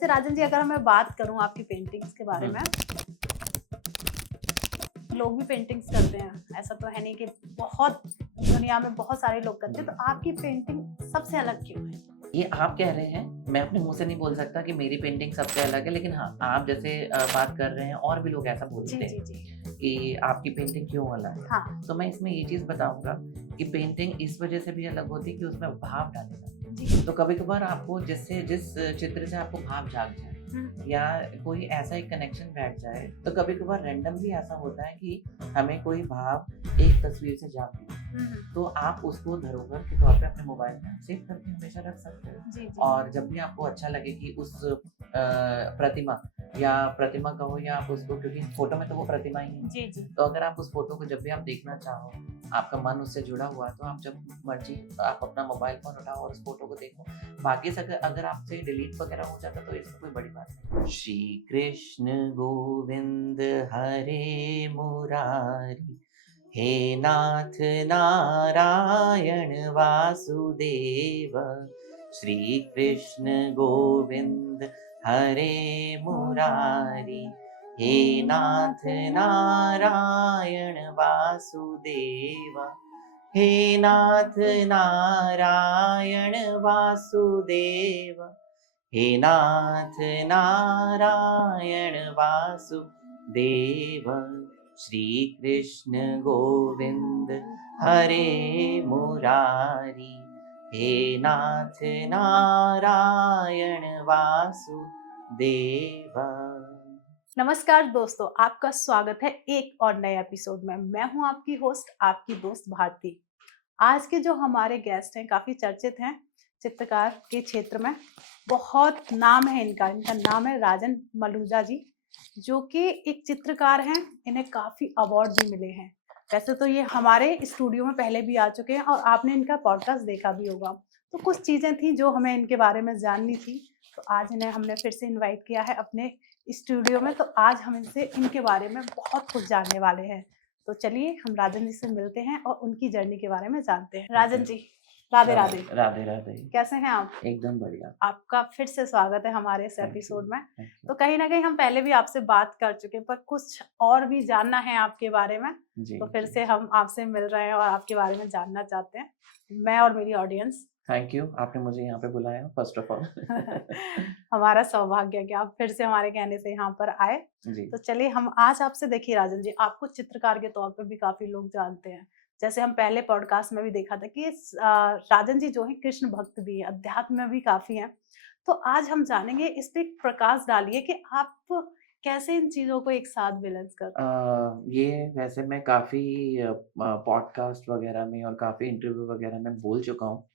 तो राजन जी, अगर मैं बात करूं आपकी पेंटिंग्स के बारे में, लोग भी पेंटिंग्स करते हैं, ऐसा तो है नहीं कि बहुत दुनिया में बहुत सारे लोग करते हैं, तो आपकी पेंटिंग सबसे अलग क्यों है? ये आप कह रहे हैं, मैं अपने मुँह से नहीं बोल सकता कि मेरी पेंटिंग सबसे अलग है, लेकिन हाँ, आप जैसे बात कर रहे हैं और भी लोग ऐसा जी बोलते जी हैं जी। कि आपकी पेंटिंग क्यों अलग है। हाँ तो मैं इसमें ये चीज़ बताऊँगा कि पेंटिंग इस वज़ह से भी अलग होती है कि उसमें भाव डाले जाते हैं। जी। तो कभी-कभार आपको जिस चित्र से आपको भाव जाग जाए या कोई ऐसा एक कनेक्शन बैठ जाए, तो कभी-कभार रैंडमली ऐसा होता है कि हमें कोई भाव एक तस्वीर से जाग गया। तो आप उसको धरोहर के तौर पे अपने मोबाइल में सेव करके हमेशा रख सकते हो। जी जी। और जब भी आपको अच्छा लगे कि उस प्रतिमा कहो या आप उसको, क्योंकि फ़ोटो में तो वो प्रतिमा ही है। जी जी। तो अगर आप उस फ़ोटो को जब भी आप देखना चाहो, आपका मन उससे जुड़ा हुआ है, तो आप जब मर्ज़ी आप अपना मोबाइल फ़ोन उठाओ और उस फ़ोटो को देखो। बाकी से अगर अगर आपसे डिलीट वग़ैरह हो जाता तो इसमें कोई बड़ी बात नहीं। श्री कृष्ण गोविंद हरे मुरारी, हे नाथ नारायण वासुदेव। श्री कृष्ण गोविंद हरे मुरारी, हे नाथ नारायण वासुदेव। हे नाथ नारायण वासुदेव। हे नाथ नारायण वासुदेव। श्री कृष्ण गोविंद हरे मुरारी, हे नाथ नारायण वासुदेव। नमस्कार दोस्तों, आपका स्वागत है एक और नए एपिसोड में। मैं हूं आपकी होस्ट, आपकी दोस्त भारती। आज के जो हमारे गेस्ट हैं काफी चर्चित हैं चित्रकार के क्षेत्र में। बहुत नाम है इनका नाम है राजन मलूजा जी, जो कि एक चित्रकार हैं। इन्हें काफी अवार्ड भी मिले हैं। वैसे तो ये हमारे स्टूडियो में पहले भी आ चुके हैं और आपने इनका पॉडकास्ट देखा भी होगा। तो कुछ चीजें थी जो हमें इनके बारे में जाननी थी, तो आज इन्हें हमने फिर से इनवाइट किया है अपने स्टूडियो में। तो आज हम इनसे इनके बारे में बहुत कुछ जानने वाले हैं। तो चलिए हम राजन जी से मिलते हैं और उनकी जर्नी के बारे में जानते हैं। राजन जी, राधे राधे। राधे राधे। कैसे हैं आप? एकदम बढ़िया। आपका फिर से स्वागत है हमारे इस थैंक यू, एपिसोड में। Thank you. तो कहीं ना कहीं हम पहले भी आपसे बात कर चुके हैं, पर कुछ और भी जानना है आपके बारे में। जी, तो फिर जी, से जी। हम आपसे मिल रहे हैं और आपके बारे में जानना चाहते हैं, मैं और मेरी ऑडियंस। थैंक यू, आपने मुझे यहाँ पे बुलाया फर्स्ट ऑफ ऑल। हमारा सौभाग्य है कि आप फिर से हमारे कहने से यहाँ पर आए। जी। तो चलिए हम आज आपसे, देखिए राजन जी, आपको चित्रकार के तौर पे भी काफी लोग जानते हैं। जैसे हम पहले पॉडकास्ट में भी देखा था कि राजन जी जो है कृष्ण भक्त भी है, अध्यात्म में भी काफी हैं। तो आज हम जानेंगे, इस पे एक प्रकाश डालिए कि आप कैसे इन चीजों को एक साथ बैलेंस करते हैं। ये वैसे मैं काफ़ी पॉडकास्ट वगैरह में और काफ़ी इंटरव्यू वगैरह में बोल चुका हूँ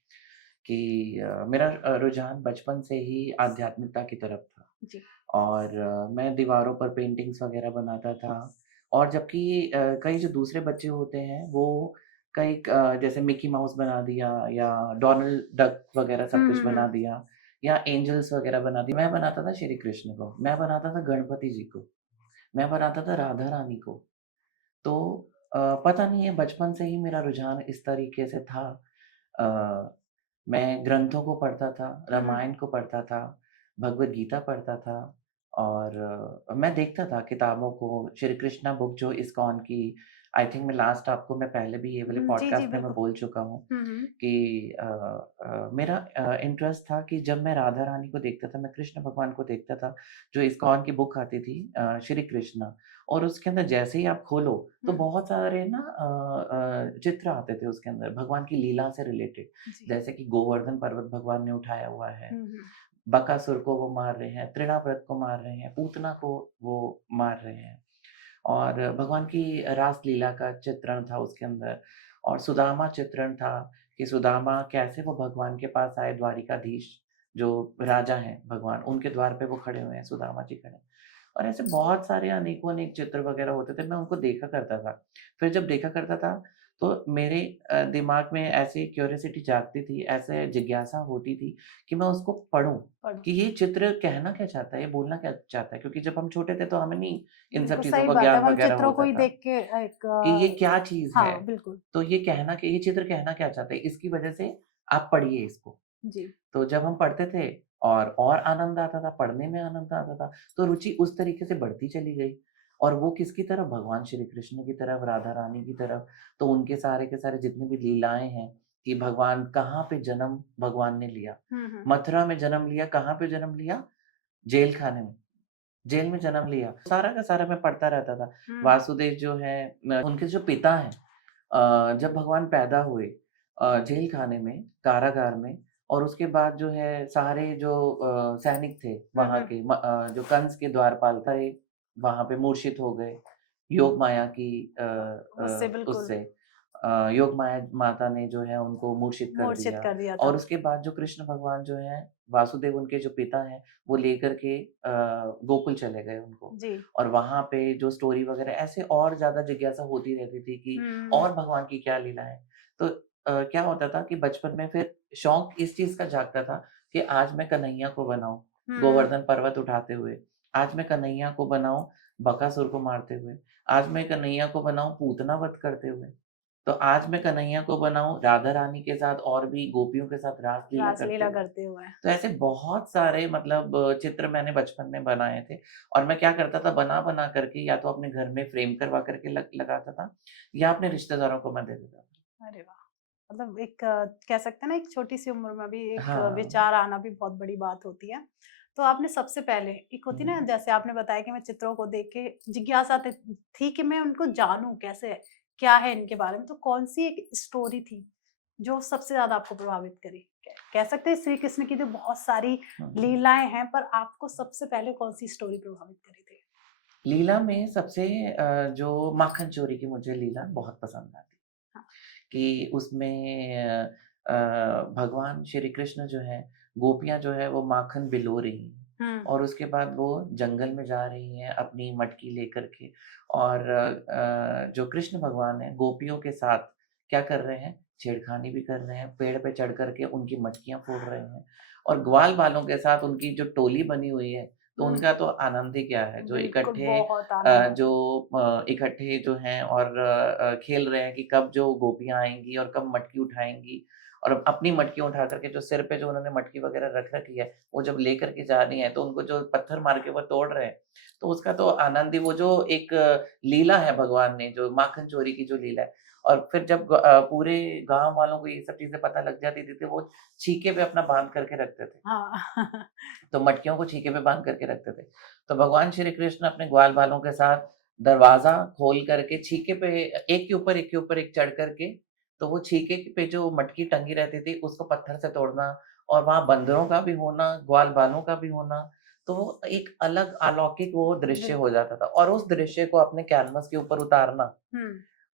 कि मेरा रुझान बचपन से ही आध्यात्मिकता की तरफ था। जी। और मैं दीवारों पर पेंटिंग्स वगैरह बनाता था। और जबकि कई जो दूसरे बच्चे होते हैं वो कई जैसे मिकी माउस बना दिया या डोनाल्ड डक वगैरह सब कुछ बना हम्म। दिया या एंजल्स वगैरह बना दिया। मैं बनाता था श्री कृष्ण को, मैं बनाता था गणपति जी को, मैं बनाता था राधा रानी को। तो पता नहीं है, बचपन से ही मेरा रुझान इस तरीके से था। अ, मैं ग्रंथों को पढ़ता था, रामायण को पढ़ता था, भगवद गीता पढ़ता था। और मैं देखता था किताबों को, श्री कृष्णा बुक जो इस्कॉन की, आई थिंक मैं लास्ट आपको मैं पहले भी ये वाले जी जी पॉडकास्ट में मैं बिल्कुल। बोल चुका हूँ हम्म। कि मेरा इंटरेस्ट था कि जब मैं राधा रानी को देखता था, मैं कृष्ण भगवान को देखता था, जो इस्कॉन की बुक आती थी श्री कृष्णा, और उसके अंदर जैसे ही आप खोलो तो बहुत सारे ना चित्र आते थे उसके अंदर भगवान की लीला से रिलेटेड। जी। जैसे कि गोवर्धन पर्वत भगवान ने उठाया हुआ है, हम्म। बकासुर को वो मार रहे हैं, तृणाव्रत को मार रहे हैं, पूतना को वो मार रहे हैं। और भगवान की रास लीला का चित्रण था उसके अंदर। और सुदामा चित्रण था कि सुदामा कैसे वो भगवान के पास आए, द्वारिकाधीश जो राजा हैं भगवान, उनके द्वार पे वो खड़े हुए हैं, सुदामा जी खड़े हैं। और ऐसे बहुत सारे अनेकों-अनेक चित्र वगैरह होते थे, मैं उनको देखा करता था। फिर जब देखा करता था, तो मेरे दिमाग में ऐसी क्यूरियोसिटी जागती थी, ऐसे जिज्ञासा होती थी कि मैं उसको पढ़ूँ, पढ़ो। कि ये चित्र कहना क्या चाहता है, ये बोलना क्या चाहता है? क्योंकि जब हम छोटे थे तो हमें नहीं इन सब बिल्कुल चीज़ों सही का बात है, ज्ञान हम वगैरह चित्रों को होता ही था देख के एक कि ये क्या चीज़ है। हाँ बिल्कुल। तो ये चित्र कहना क्या चाहता है, इसकी वजह से आप पढ़िए इसको। जी। तो जब हम पढ़ते थे और आनंद आता था, पढ़ने में आनंद आता था। तो रुचि उस तरीके से बढ़ती चली गई और वो किसकी तरफ? भगवान श्री कृष्ण की तरफ, राधा रानी की तरफ। तो उनके सारे के सारे जितने भी लीलाएँ हैं कि भगवान कहाँ पे जन्म भगवान ने लिया। हम्म। मथुरा में जन्म लिया, कहाँ पे जन्म लिया? जेल खाने में। जेल में जन्म लिया। सारा का सारा मैं पढ़ता रहता था। हम्म। वासुदेव जो है उनके जो पिता हैं जब भगवान पैदा हुए जेल खाने में, कारागार में और उसके बाद जो है सारे जो सैनिक थे वहाँ हम्म। के जो कंस के द्वारपाल थे, वहाँ पे मूर्छित हो गए। योग माया की उससे बिल्कुल उससे योग माया माता ने जो है उनको मूर्छित कर मूर्छित दिया कर दिया और था। उसके बाद जो कृष्ण भगवान जो हैं, वासुदेव उनके जो पिता हैं, वो लेकर के गोकुल चले गए उनको जी। और वहाँ पे जो स्टोरी वगैरह ऐसे और ज़्यादा जिज्ञासा होती रहती थी कि हम्म। और भगवान की क्या लीला है। तो क्या होता था कि बचपन में फिर शौक इस चीज़ का जागता था कि आज मैं कन्हैया को बनाऊँ, हम्म। गोवर्धन पर्वत उठाते हुए। आज मैं कन्हैया को बनाऊँ, बकासुर को मारते हुए। आज मैं कन्हैया को बनाऊँ, पूतना वध करते हुए। तो आज मैं कन्हैया को बनाऊँ, राधा रानी के साथ और भी गोपियों के साथ रासलीला करते रासलीला हुए। करते हुए। तो ऐसे बहुत सारे मतलब चित्र मैंने बचपन में बनाए थे और मैं क्या करता था बना-बना करके या तो अपने घर में फ्रेम करवा करके लगाता था या अपने रिश्तेदारों को मैं दे देता था। अरे वाह! मतलब एक कह सकते हैं ना, एक छोटी-सी उम्र में भी एक हाँ। विचार आना भी बहुत बड़ी बात होती है। तो आपने सबसे पहले एक होती है ना, हुँ। जैसे आपने बताया कि मैं चित्रों को देख के जिज्ञासा थी कि मैं उनको जानूँ कैसे है, क्या है इनके बारे में, तो कौन-सी एक स्टोरी थी जो सबसे ज़्यादा आपको प्रभावित करी? कह सकते हैं श्री कृष्ण की जो बहुत सारी हुँ, हुँ। लीलाएँ हैं, पर आपको सबसे पहले कौन-सी स्टोरी प्रभावित करी थी? लीला में सबसे जो माखन चोरी की मुझे लीला बहुत पसंद आती हाँ। कि उसमें भगवान श्री कृष्ण जो हैं, गोपियाँ जो है वो माखन बिलो रही हैं हुँ। और उसके बाद वो जंगल में जा रही हैं अपनी मटकी लेकर के और जो कृष्ण भगवान हैं, गोपियों के साथ क्या कर रहे हैं? छेड़खानी भी कर रहे हैं, पेड़ पे चढ़ कर के उनकी मटकियाँ फोड़ रहे हैं और ग्वाल-बालों के साथ उनकी जो टोली बनी हुई है, तो हुँ। उनका तो आनंद ही क्या है, जो बिल्कुल, इकट्ठे बहुत आनंद आता है। इकट्ठे जो हैं और खेल रहे हैं कि कब जो गोपियाँ आएँगी और कब मटकी उठाएँगी और अपनी मटकी उठा कर के जो सिर पे जो उन्होंने मटकी वगैरह रख रखी है, वो जब लेकर के जा रही हैं, तो उनको जो पत्थर मार के वो तोड़ रहे हैं, तो उसका तो आनंद ही वो जो एक लीला है भगवान ने जो माखन चोरी की जो लीला है और फिर जब पूरे गाँव वालों को ये सब चीज़ें पता लग जाती थी, तो वो छीके पे अपना बाँध करके रखते थे। हाँ। तो मटकियों को छीके पे बाँध करके रखते थे। तो भगवान श्री कृष्ण अपने ग्वाल-बालों के साथ दरवाज़ा खोल करके छीके पे एक के ऊपर एक के ऊपर एक चढ़ कर के, तो वो छीके पे जो मटकी टंगी रहती थी, उसको पत्थर से तोड़ना और वहाँ बंदरों का भी होना, ग्वाल-बालों का भी होना, तो वो एक अलग अलौकिक वो दृश्य हो बिल्कुल। जाता था और उस दृश्य को अपने कैनवास के ऊपर उतारना हुँ।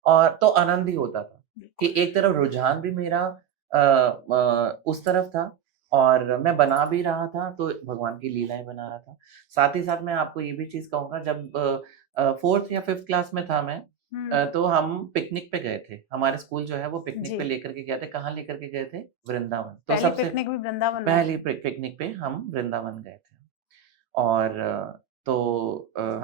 और तो आनंद ही होता था, कि बिल्कुल। एक तरफ रुझान भी मेरा उस तरफ था और मैं बना भी रहा था, तो भगवान की लीलाएँ बना रहा था। साथ ही साथ मैं आपको ये भी चीज़ कहूँगा जब 4th या 5th क्लास में था मैं हुँ। तो हम पिकनिक पे गए थे। हमारे स्कूल जो है वो पिकनिक जी। पे लेकर के गया था। कहाँ लेकर के गए थे? वृंदावन। तो पहली सबसे पिकनिक भी वृंदावन में? पहली पिकनिक पे हम वृंदावन गए थे। और तो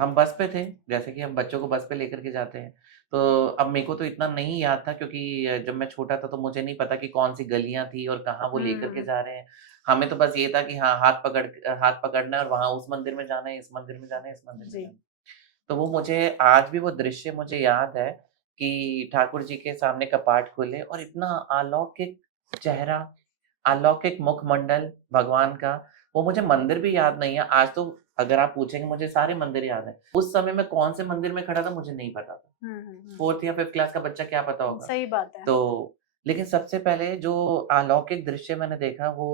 हम बस पे थे, जैसे कि हम बच्चों को बस पे लेकर के जाते हैं। तो अब मेरे को तो इतना नहीं याद था क्योंकि जब मैं छोटा था तो मुझे नहीं पता कि कौन-सी गलियाँ थी और कहाँ वो लेकर के हुँ। जा रहे हैं। हमें तो बस ये था कि हाँ, हाथ पकड़ना है और वहाँ उस मंदिर में जाना है, इस मंदिर में जाना है, इस मंदिर में जी। जाना है। तो वो मुझे आज भी वो दृश्य मुझे याद है कि ठाकुर जी के सामने कपाट खुले और इतना अलौकिक चेहरा, अलौकिक मुखमंडल भगवान का, वो मुझे मंदिर भी याद नहीं है। आज तो अगर आप पूछेंगे मुझे सारे मंदिर याद हैं। उस समय मैं कौन-से मंदिर में खड़ा था मुझे नहीं पता था। हुँ, हुँ, हुँ। 4th या 5th क्लास का बच्चा क्या पता होगा? सही बात है। तो लेकिन सबसे पहले जो अलौकिक दृश्य मैंने देखा वो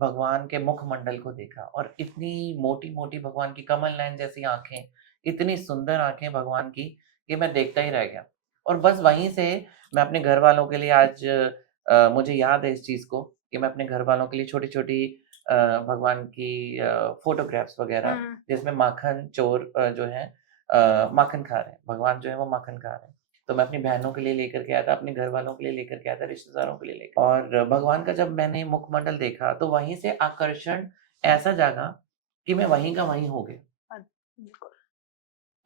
भगवान के मुखमंडल को देखा और इतनी मोटी-मोटी भगवान की कमल नयन जैसी आँखें, इतनी सुंदर आँखें भगवान की कि मैं देखता ही रह गया। और बस वहीं से मैं अपने घरवालों के लिए आज मुझे याद है इस चीज़ को कि मैं अपने घरवालों के लिए छोटी-छोटी भगवान की फ़ोटोग्राफ्स वग़ैरह हुँ। जिसमें माखन चोर जो है माखन खा रहे हैं, भगवान जो है वो माखन खा रहे हैं। तो मैं अपनी बहनों के लिए लेकर के आया था, अपने घरवालों के लिए लेकर के आया था, रिश्तेदारों के लिए लेकर और भगवान का जब मैंने मुखमंडल देखा, तो वहीं से आकर्षण ऐसा जागा कि मैं वहीं का वहीं हो गया बिल्कुल।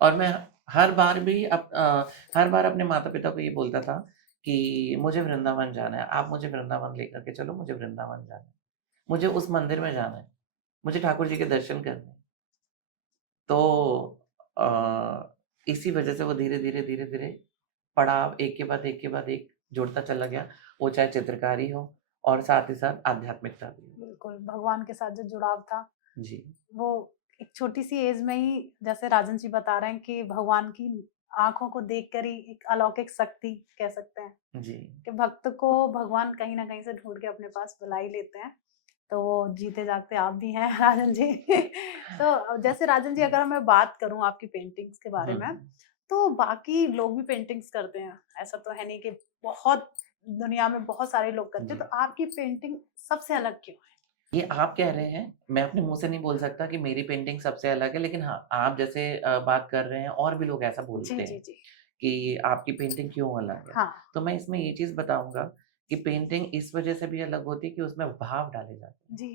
और मैं हर बार भी हर बार अपने माता-पिता को ये बोलता था कि मुझे वृंदावन जाना है, आप मुझे वृंदावन लेकर के चलो, मुझे वृंदावन जाना है। मुझे उस मंदिर में जाना है। मुझे ठाकुर जी के दर्शन करने हैं। तो इसी वजह से वो धीरे-धीरे पड़ाव एक के बाद एक के बाद एक जुड़ता चला गया। वो चाहे चित्रकारी हो और साथ ही साथ आध्यात्मिकता भी हो। बिल्कुल, भगवान के साथ जो जुड़ाव था, जी, वो एक छोटी-सी एज में ही, जैसे राजन जी बता रहे हैं कि भगवान की आँखों को देखकर ही एक अलौकिक शक्ति कह सकते हैं जी। कि भक्त को भगवान कहीं न कहीं से ढूँढ के अपने पास बुला ही लेते हैं। तो वो जीते जागते आप भी हैं राजन जी। तो जैसे राजन जी, अगर मैं बात करूँ आपकी पेंटिंग्स के बारे हुँ, में, तो बाकी लोग भी पेंटिंग्स करते हैं। ऐसा तो है नहीं कि बहुत दुनिया में बहुत सारे लोग करते हैं, जी। तो आपकी पेंटिंग सबसे अलग क्यों है? ये आप कह रहे हैं, मैं अपने मुँह से नहीं बोल सकता कि मेरी पेंटिंग सबसे अलग है, लेकिन हाँ, आप जैसे बात कर रहे हैं और भी लोग ऐसा जी, बोलते जी, हैं जी। कि आपकी पेंटिंग क्यों अलग है। हाँ, तो मैं इसमें ये चीज़ बताऊँगा कि पेंटिंग इस वजह से भी अलग होती है कि उसमें भाव डाले जाते हैं। जी।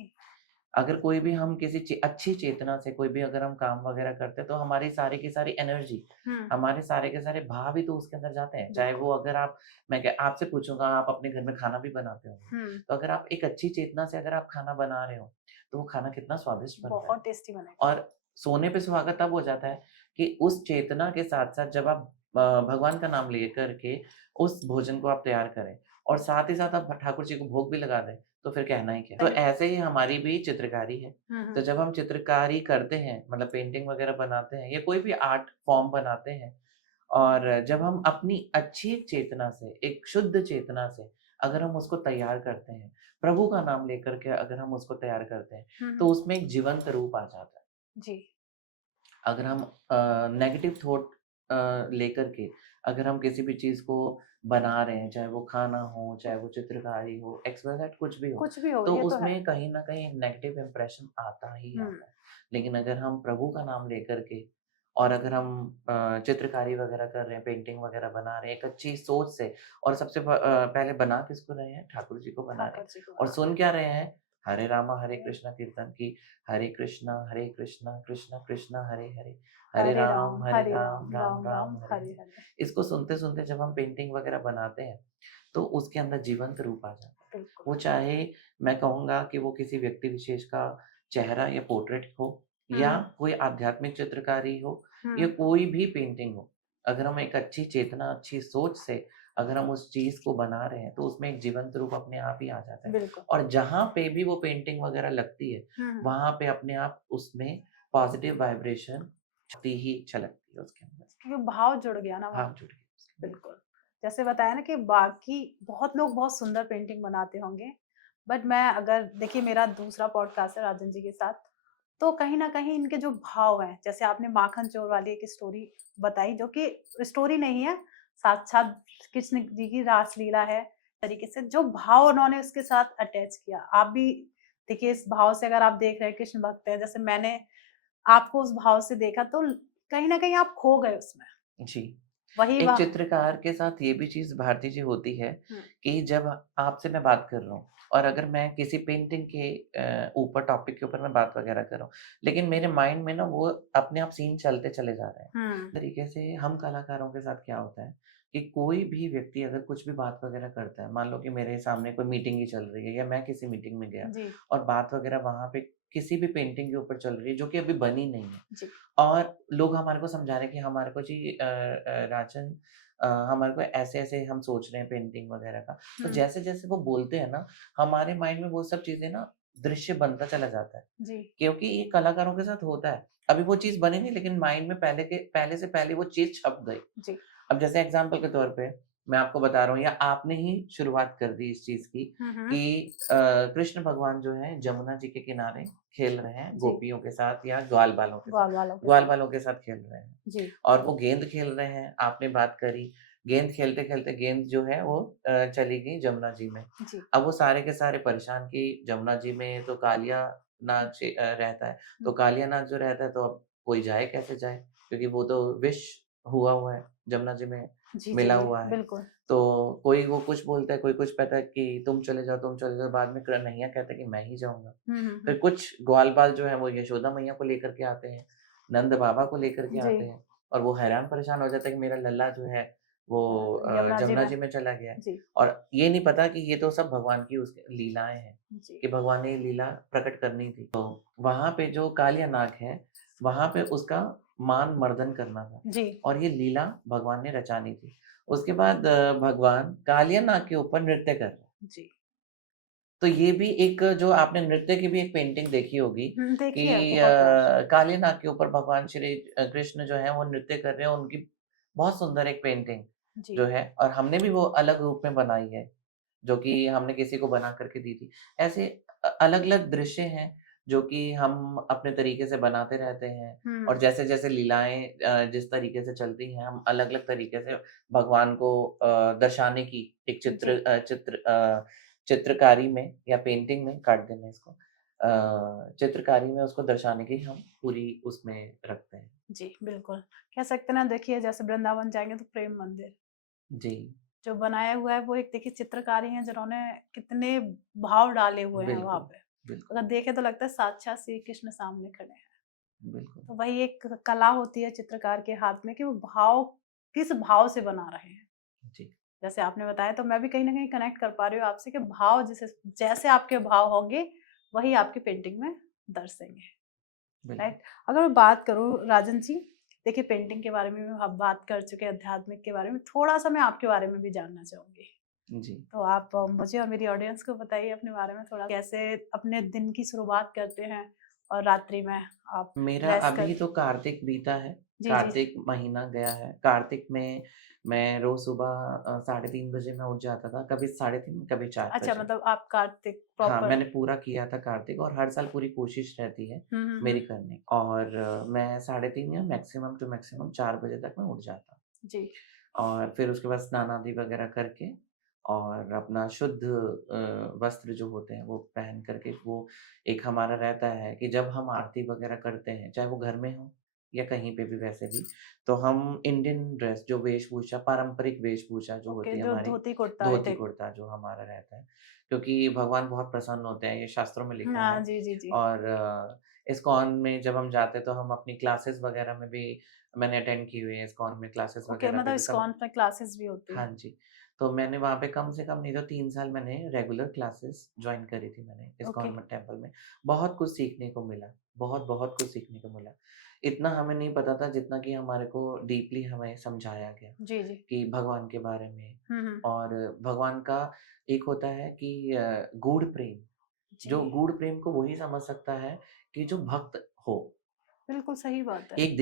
अगर कोई भी हम किसी अच्छी चेतना से कोई भी अगर हम काम वगैरह करते हैं तो हमारी सारी की सारी एनर्जी, हुँ, हमारे सारे के सारे भाव ही तो उसके अंदर जाते हैं। चाहे बिल्कुल। वो अगर आप मैं क्या आपसे पूछूँगा आप अपने घर में खाना भी बनाते होंगे। हुँ, तो अगर आप एक अच्छी चेतना से अगर आप खाना बना रहे हो, तो वो खाना कितना स्वादिष्ट बनता है। बहुत टेस्टी बनेगा। और सोने पे सुहागा तब हो जाता है कि उस चेतना के साथ-साथ जब आप भगवान का नाम लेकर के उस भोजन को आप तैयार करें और साथ ही साथ आप ठाकुर जी को भोग भी लगा दें, तो फिर कहना ही क्या। तो सही। ऐसे ही हमारी भी चित्रकारी है। हुँ, तो हुँ। जब हम चित्रकारी करते हैं, मतलब पेंटिंग वगैरह बनाते हैं या कोई भी आर्ट फॉर्म बनाते हैं और जब हम अपनी अच्छी चेतना से, एक शुद्ध चेतना से अगर हम उसको तैयार करते हैं, प्रभु का नाम लेकर के अगर हम उसको तैयार करते हैं, हुँ, तो हुँ। उसमें एक जीवंत रूप आ जाता है। जी। अगर हम नेगेटिव थॉट लेकर के अगर हम किसी भी चीज़ को बना रहे हैं, चाहे वो खाना हो, चाहे वो चित्रकारी हो, एक्स वाई ज़ेड कुछ भी हो, कुछ भी हो, तो ये तो है। उसमें कहीं न कहीं एक नेगेटिव इम्प्रेशन आता ही हुँ, आता है। लेकिन अगर हम प्रभु का नाम लेकर के और अगर हम चित्रकारी वगैरह कर रहे हैं, पेंटिंग वगैरह बना रहे हैं, एक अच्छी सोच से और सबसे पहले बना किसको रहे हैं? ठाकुर जी को बना रहे हैं ठाकुर जी को और बना सुन क्या रहे हैं? हरे रामा हरे रहे हैं। कृष्णा कीर्तन की हरे कृष्णा कृष्णा कृष्णा हरे हरे हरे हरे राम, राम, राम राम राम, राम, हरे हरे हरे। हरे। इसको सुनते-सुनते जब हम पेंटिंग वगैरह बनाते हैं, तो उसके अंदर जीवंत रूप आ जाता है। बिल्कुल। वो चाहे मैं कहूँगा कि वो किसी व्यक्ति विशेष का चेहरा या पोर्ट्रेट हो हुँ, या हुँ। कोई आध्यात्मिक चित्रकारी हो या हुँ, कोई भी पेंटिंग हो। अगर हम एक अच्छी चेतना, अच्छी सोच से अगर हम उस चीज़ को बना रहे हैं, तो उसमें एक जीवंत रूप अपने आप ही आ जाता है। बिल्कुल। और जहाँ पे भी वो पेंटिंग वगैरह लगती है, हुँ, हुँ। वहाँ पे अपने आप उसमें पॉज़िटिव वाइब्रेशन आती ही झलकती है उसके अंदर। क्योंकि भाव जुड़ गया ना वहाँ। भाव जुड़ गए उसके अंदर। बिल्कुल। जैसे बताया ना कि बाकी बहुत लोग बहुत सुंदर पेंटिंग बनाते होंगे, बट मैं अगर देखिए, मेरा दूसरा पॉडकास्ट है राजन जी के साथ, तो कहीं न कहीं इनके जो भाव हैं, जैसे आपने माखन चोर वाली एक स्टोरी बताई, जो कि स्टोरी नहीं है, साक्षात कृष्ण जी की रासलीला है, तरीके से जो भाव उन्होंने उसके साथ अटैच किया। आप भी देखिए, इस भाव से अगर आप देख रहे हैं, कृष्ण भक्त हैं, जैसे मैंने आपको उस भाव से देखा, तो कहीं न कहीं आप खो गए उसमें। जी। वही एक वह चित्रकार के साथ ये भी चीज़ भारती जी होती है हुँ, कि जब आपसे मैं बात कर रहा हूँ और अगर मैं किसी पेंटिंग के ऊपर टॉपिक के ऊपर मैं बात वगैरह कर रहा हूँ, लेकिन मेरे माइंड में ना वो अपने आप सीन चलते चले जा रहे हैं। हुँ, तरीके से हम कलाकारों के साथ क्या होता है कि कोई भी व्यक्ति अगर कुछ भी बात वगैरह करता है, मान लो कि मेरे सामने कोई मीटिंग ही चल रही है या मैं किसी मीटिंग में गया जी, और बात वगैरह वहाँ पे किसी भी पेंटिंग के ऊपर चल रही है जो कि अभी बनी नहीं है जी। और लोग हमारे को समझा रहे हैं कि हमारे को जी राजन हमारे को ऐसे-ऐसे हम सोच रहे हैं पेंटिंग वगैरह का। तो हुँ, जैसे-जैसे वो बोलते हैं ना, हमारे माइंड में वो सब चीज़ें ना दृश्य बनता चला जाता है। जी, क्योंकि ये कलाकारों के साथ होता है। अभी वो चीज़ बनी नहीं लेकिन माइंड में पहले से पहले वो चीज़ छप गई। जी। अब जैसे एग्ज़ाम्पल के तौर पे मैं आपको बता रहा हूँ या आपने ही शुरुआत कर दी इस चीज़ की हुँ, हुँ। कि कृष्ण भगवान जो हैं जमुना जी के किनारे खेल रहे हैं जी, गोपियों के साथ या ग्वालबालों के साथ। ग्वाल वालों के साथ। ग्वालबालों के साथ खेल रहे हैं जी, और वो गेंद खेल रहे हैं, आपने बात करी। गेंद खेलते-खेलते गेंद जो है वो चली गई जमुना जी में। जी। अब वो सारे के सारे परेशान कि जमुना जी में तो कालिया नाग रहता है। तो हुँ, कालिया नाग जो रहता है तो अब कोई जाए कैसे जाए? क्योंकि वो तो विष हुआ है, जमुना जी में जी, जी, मिला जी, हुआ है। बिल्कुल। तो कोई वो कुछ बोलता है, कोई कुछ कहता है कि तुम चले जाओ, बाद में कन्हैया कहता है कि मैं ही जाऊँगा। हुँ, हुँ, फिर हुँ। कुछ ग्वालबाल जो है वो यशोदा मैया को लेकर के आते हैं, नंद बाबा को लेकर के जी, आते हैं और वो हैरान परेशान हो जाता है कि मेरा लल्ला जो है वो यमुना जी जमुना में। जी में चला गया है। जी और ये नहीं पता कि ये तो सब भगवान की उसकी लीलाएं हैं, जी कि भगवान ने ये लीला प्रकट करनी थी। तो वहां पे जो कालिया नाग है, वहां पे उसका मान मर्दन करना था, जी और ये लीला भगवान ने रचानी थी। उसके बाद भगवान कालिया नाग के ऊपर नृत्य कर रहे हैं। जी। तो ये भी एक, जो आपने नृत्य की भी एक पेंटिंग देखी होगी कि देखिए बहुत बार। काली नाग के ऊपर भगवान श्री कृष्ण जो है वो नृत्य कर रहे हैं। उनकी बहुत सुंदर एक पेंटिंग जी जो है, और हमने भी वो अलग रूप में बनाई है, जो कि हमने किसी को बना करके दी थी। ऐसे अलग-अलग दृश्य हैं जो कि हम अपने तरीके से बनाते रहते हैं, और जैसे-जैसे लीलाएँ जिस तरीके से चलती हैं, हम अलग-अलग तरीके से भगवान को दर्शाने की एक जी चित्रकारी में या पेंटिंग में, काट देना इसको, चित्रकारी में उसको दर्शाने की हम पूरी उसमें रखते हैं। जी बिल्कुल। कह सकते हैं ना, देखिए जैसे वृंदावन जाएंगे तो प्रेम मंदिर जी, जो बनाया हुआ है वो एक देखिए चित्रकारी है जिन्होंने कितने भाव डाले हुए हैं वहां बिल्कुल, पे। बिल्कुल, अगर देखे तो लगता है साक्षात श्री कृष्ण सामने खड़े हैं। बिल्कुल। तो वही एक कला होती है चित्रकार के हाथ में कि वो भाव किस भाव से बना रहे हैं। जी, जैसे आपने बताया तो मैं भी कहीं ना कहीं कनेक्ट कर पा रही हूँ आपसे कि भाव जैसे जैसे आपके भाव होंगे वही आपकी पेंटिंग में दर्शेंगे। बिल्कुल। राइट। अगर मैं बात करूँ राजन जी, देखिए पेंटिंग के बारे में भी हम बात कर चुके हैं, आध्यात्मिक के बारे में थोड़ा सा मैं आपके बारे में भी जानना चाहूंगी। जी। तो आप मुझे और मेरी ऑडियंस को बताइए अपने बारे में थोड़ा, कैसे अपने दिन की शुरुआत करते हैं और रात्रि में आप मेरा रेस्ट अभी कर। तो कार्तिक बीता है, जी जी। कार्तिक महीना गया है। कार्तिक में मैं रोज़ सुबह 3:30 बजे मैं उठ जाता था, कभी 3:30, कभी 4 अच्छा, बजे। मतलब आप कार्तिक हाँ, प्रॉपर। मैंने पूरा किया था कार्तिक, और हर साल पूरी कोशिश रहती है मेरी हम्म। करने की। और मैं 3:30 या मैक्सिमम टू मैक्सिमम 4 बजे तक मैं उठ जाता। जी और फिर उसके बाद स्नान आदि वगैरह करके, और अपना शुद्ध वस्त्र जो होते हैं वो पहन करके, वो एक हमारा रहता है कि जब हम आरती वगैरह करते हैं, चाहे वो घर में हो या कहीं पे भी, वैसे भी, तो हम इंडियन ड्रेस, जो वेशभूषा, पारंपरिक वेशभूषा जो ओके, होती है जो हमारी, धोती कुर्ता आई धोती थिंक। कुर्ता जो हमारा रहता है, क्योंकि भगवान बहुत प्रसन्न होते हैं, ये शास्त्रों में लिखा हाँ है। जी जी जी। और इस्कॉन में जब हम जाते हैं तो हम अपनी क्लासेस वगैरह में भी, मैंने अटेंड की हुई है इस्कॉन में क्लासेस ओके, वगैरह पे मतलब भी कम। इस्कॉन में क्लासेस भी होती हाँ है। जी, तो मैंने वहाँ पे कम से कम नहीं तो 3 साल मैंने रेगुलर क्लासेस जॉइन करी थी मैंने ओके। इस्कॉन में टेम्पल में। बहुत कुछ सीखने को मिला, बहुत-बहुत कुछ सीखने को मिला। इतना हमें नहीं पता था जितना कि हमारे को डीपली हमें समझाया गया जी जी। कि भगवान के बारे में। हम्म। और भगवान का एक होता है कि गूढ़ प्रेम, जी, जो गूढ़ प्रेम को वही समझ सकता है कि जो भक्त हो। बिल्कुल सही बात है। एक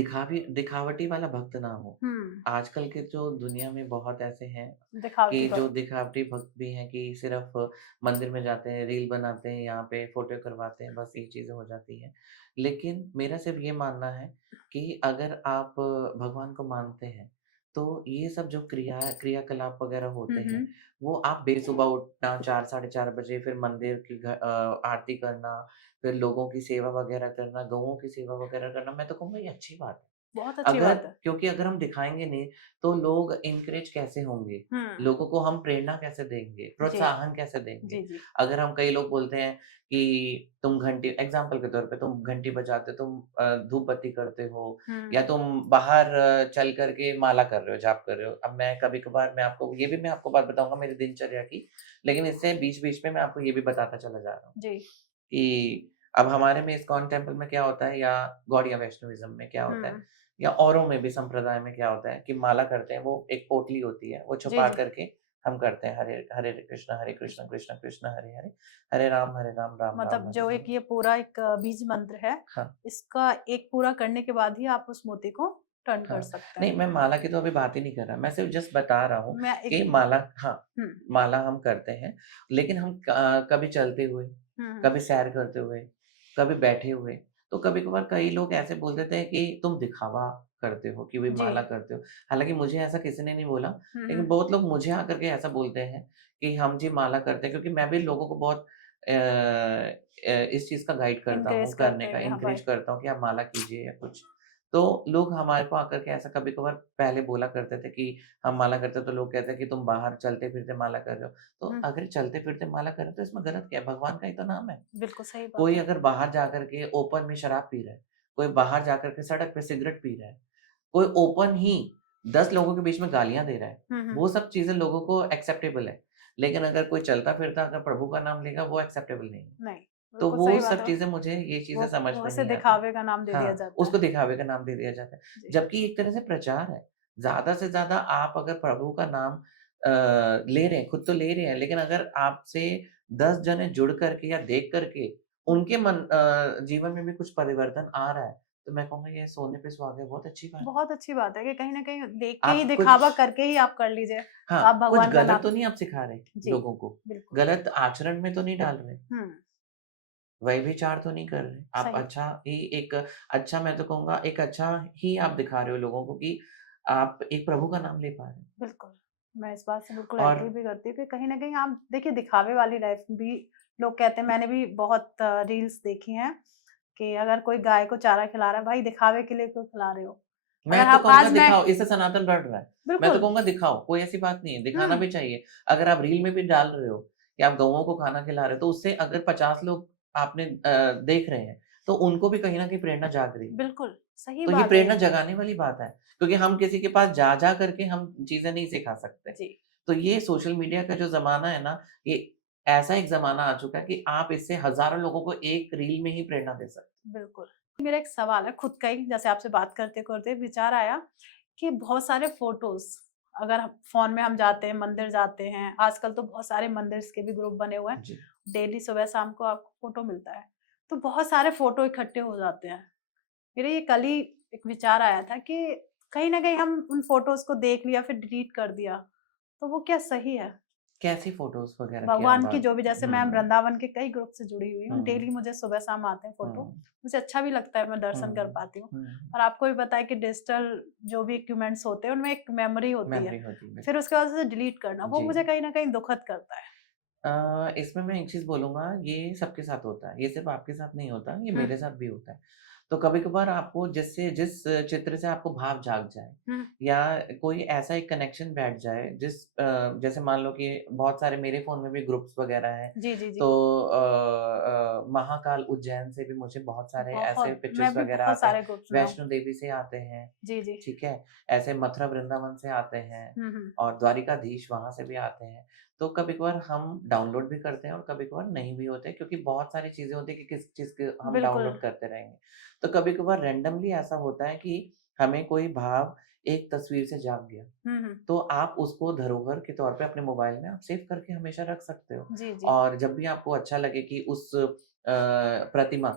दिखावटी वाला भक्त ना हो। हम्म। आजकल के जो दुनिया में बहुत ऐसे हैं दिखावटी कि जो भक्त। दिखावटी भक्त भी हैं, कि सिर्फ़ मंदिर में जाते हैं, रील बनाते हैं, यहाँ पे फ़ोटो करवाते हैं, बस ये चीज़ें हो जाती हैं। लेकिन मेरा सिर्फ़ ये मानना है कि अगर आप भगवान को मानते हैं, तो ये सब जो क्रियाकलाप वग़ैरह होते हैं, हम्म। वो आप बेसुबह उठना 4 साढ़े 4 बजे, फिर मंदिर की आरती करना, फिर लोगों की सेवा वग़ैरह करना, गौओं की सेवा वग़ैरह करना, मैं तो कहूँगा ये अच्छी बात है। बहुत अच्छी अगर बात है। क्योंकि अगर हम दिखाएँगे नहीं, तो लोग एनकरेज कैसे होंगे? हम्म। लोगों को हम प्रेरणा कैसे देंगे? जी प्रोत्साहन कैसे जी देंगे? जी। अगर हम, कई लोग बोलते हैं कि तुम घंटी, एग्ज़ाम्पल के तौर पे, तुम घंटी बजाते हो, तुम धूप बत्ती करते हो, या हम्म। तुम बाहर चल कर के माला कर रहे हो, जाप कर रहे हो। अब मैं कभी-कभार, मैं आपको बात बताऊँगा मेरी दिनचर्या की, लेकिन इससे बीच-बीच में मैं आपको ये भी बताता चला जा रहा हूँ जी। कि अब हमारे में इस्कॉन टेम्पल में क्या होता है, या गौड़िया वैष्णविज़्म में क्या होता है, हम्म। या औरों में भी संप्रदाय में क्या होता है कि माला करते हैं, वो एक पोटली होती है, वो जी छुपा जी। करके हम करते हैं, हरे हरे कृष्ण कृष्ण कृष्ण हरे हरे, हरे राम राम राम मतलब हरे जो हरे। एक ये पूरा एक बीज मंत्र है, हाँ, इसका एक पूरा करने के बाद ही आप उस मोती को टर्न कर हाँ। सकते हैं। नहीं, मैं माला की तो अभी बात ही नहीं कर रहा, मैं सिर्फ़ जस्ट बता रहा हूँ मैं एक। कि माला, हाँ, हम्म माला हम करते हैं, लेकिन हम कभी चलते हुए, हम्म। कभी सैर करते हुए, कभी बैठे हुए, तो कभी-कभार कई लोग ऐसे बोल देते हैं कि तुम दिखावा करते हो, कि भई जी। माला करते हो। हालाँकि मुझे ऐसा किसी ने नहीं बोला, लेकिन हम्म। बहुत लोग मुझे आकर के ऐसा बोलते हैं कि हम जी माला करते हैं, क्योंकि मैं भी लोगों को बहुत इस चीज़ का गाइड करता इनकरेज हूँ, करने करते का हैं हाँ भाई। एनकरेज करता हूँ कि आप माला कीजिए या कुछ। तो लोग हमारे को आकर के ऐसा कभी-कभार पहले बोला करते थे कि हम माला करते हैं, तो लोग कहते हैं कि तुम बाहर चलते-फिरते माला कर रहे हो। तो हम्म। अगर चलते-फिरते माला कर रहे हो तो इसमें गलत क्या है? भगवान का ही तो नाम है। बिल्कुल सही बात कोई है। अगर बाहर जाकर के ओपन में शराब पी रहा है, कोई बाहर जाकर के सड़क पे सिगरेट पी रहा है, कोई ओपन ही 10 लोगों के बीच में गालियाँ दे रहा है, हम्म। वो सब चीज़ें लोगों को एक्सेप्टेबल है। लेकिन अगर कोई चलता-फिरता अगर प्रभु का नाम लेगा वो एक्सेप्टेबल नहीं है। नहीं, तो बिल्कुल वो सही बात सब है। चीज़ें मुझे ये चीज़ें वो समझ वो में उसे नहीं आती। दिखावे का नाम दे दिया हाँ, जाता है। उसको दिखावे का नाम दे दिया जाता है। जी। जबकि एक तरह से प्रचार है। ज़्यादा से ज़्यादा आप अगर प्रभु का नाम ले रहे हैं, खुद तो ले रहे हैं, लेकिन अगर आपसे 10 जने जुड़ करके या देख करके उनके जीवन में भी कुछ परिवर्तन आ रहा है, तो मैं कहूँगा ये सोने पे सुहागा, बहुत अच्छी बात है। बहुत अच्छी बात है कि कहीं न कहीं देख के ही, आप दिखावा कुछ करके ही आप कर लीजिए, तो आप हाँ, कुछ भगवान का गलत नाम। तो नहीं आप सिखा रहे जी, लोगों को, बिल्कुल। गलत आचरण में तो नहीं डाल रहे, हुँ, व्यभिचार तो नहीं कर रहे। आप सही, अच्छा ही एक अच्छा मैं तो कहूँगा एक अच्छा ही आप दिखा रहे हो लोगों को कि आप एक प्रभु का नाम ले पा रहे हैं। बिल्कुल। मैं इस बात से बिल्कुल और एग्री भी करती हूँ कि कहीं न कहीं आप देखिए दिखावे वाली लाइफ़ भी लोग कहते हैं, मैंने भी बहुत रील्स देखी हैं कि अगर कोई गाय को चारा खिला रहा है, भाई दिखावे के लिए क्यों खिला रहे हो? अगर मैं तो आप कहूँगा आज मैं दिखाओ, इससे सनातन बढ़ रहा है। मैं तो बिल्कुल, कहूँगा दिखाओ, कोई ऐसी बात नहीं है, दिखाना हुँ, भी चाहिए। अगर आप रील में भी डाल रहे हो कि आप गौओं को खाना खिला रहे हो, तो उससे अगर 50 लोग आपने देख रहे हैं, तो उनको भी कहीं न कहीं प्रेरणा जाग रही है। बिल्कुल, सही तो ये बात है प्रेरणा ये। जगाने वाली बात है, क्योंकि हम किसी के पास जा करके हम चीज़ें नहीं सिखा सकते। जी, तो ये सोशल मीडिया का जो ज़माना है ना, ये ऐसा एक ज़माना आ चुका है कि आप इससे हज़ारों लोगों को एक रील में ही प्रेरणा दे सकते बिल्कुल। मेरा एक सवाल है खुद का ही, जैसे आपसे बात करते-करते विचार आया कि बहुत सारे फ़ोटोज़ अगर हम फ़ोन में हम जाते हैं, मंदिर जाते हैं, आजकल तो बहुत सारे मंदिर्स के भी ग्रुप बने हुए हैं। हैं। जी। डेली सुबह-शाम को आपको फ़ोटो मिलता है, तो बहुत सारे फ़ोटो इकट्ठे हो जाते हैं। मेरे ये कल ही एक विचार आया था कि कहीं न कहीं हम उन फ़ोटोज़ को देख लिया फिर डिलीट कर दिया, तो वो क्या सही है? कैसी फ़ोटोज़ वग़ैरह की आप भगवान की बात जो भी, जैसे मैं हुँ, वृंदावन के कई ग्रुप से जुड़ी हुई हूँ, हुँ, डेली मुझे सुबह-शाम आते हैं फ़ोटो, हुँ, मुझे अच्छा भी लगता है, मैं दर्शन कर हुँ, पाती हूँ। हुँ। और आपको भी पता है कि डिजिटल जो भी इक्विपमेंट्स होते हैं, उनमें एक मेमोरी होती है, मेमोरी होती है, फिर बिल्कुल। उसके बाद उसे डिलीट करना, वो जी। मुझे कहीं न कहीं दुखद करता है। इसमें मैं एक चीज़ बोलूँगा, ये सबके साथ होता है, ये सिर्फ़ आपके साथ नहीं होता, ये हुँ, मेरे साथ भी होता है। तो कभी-कभार आपको जिस चित्र से आपको भाव जाग जाए हुँ, या कोई ऐसा एक कनेक्शन बैठ जाए जैसे मान लो कि बहुत सारे मेरे फ़ोन में भी ग्रुप्स वग़ैरह हैं, जी, जी, जी। तो महाकाल उज्जैन से भी मुझे बहुत सारे ऐसे बहुत, मैं पिक्चर्स भी वग़ैरह बहुत आते हैं, सारे ग्रुप्स में हूँ। वैष्णो देवी से आते हैं, जी, जी। ठीक है? ऐसे मथुरा वृंदावन से आते हैं हुँ, हुँ। और द्वारिकाधीश वहाँ से भी आते हैं। तो कभी-कभार हम डाउनलोड भी करते हैं और कभी-कभार नहीं भी होते क्योंकि बहुत सारी चीज़ें होती हैं कि किस चीज़ के हम बिल्कुल। डाउनलोड करते रहेंगे। तो कभी-कभार रैंडमली ऐसा होता है कि हमें कोई भाव एक तस्वीर से जाग गया, हुँ, हुँ। तो आप उसको धरोहर के तौर पे अपने मोबाइल में आप सेव करके हमेशा रख सकते हो। जी, जी। और जब भी आपको अच्छा लगे कि उस प्रतिमा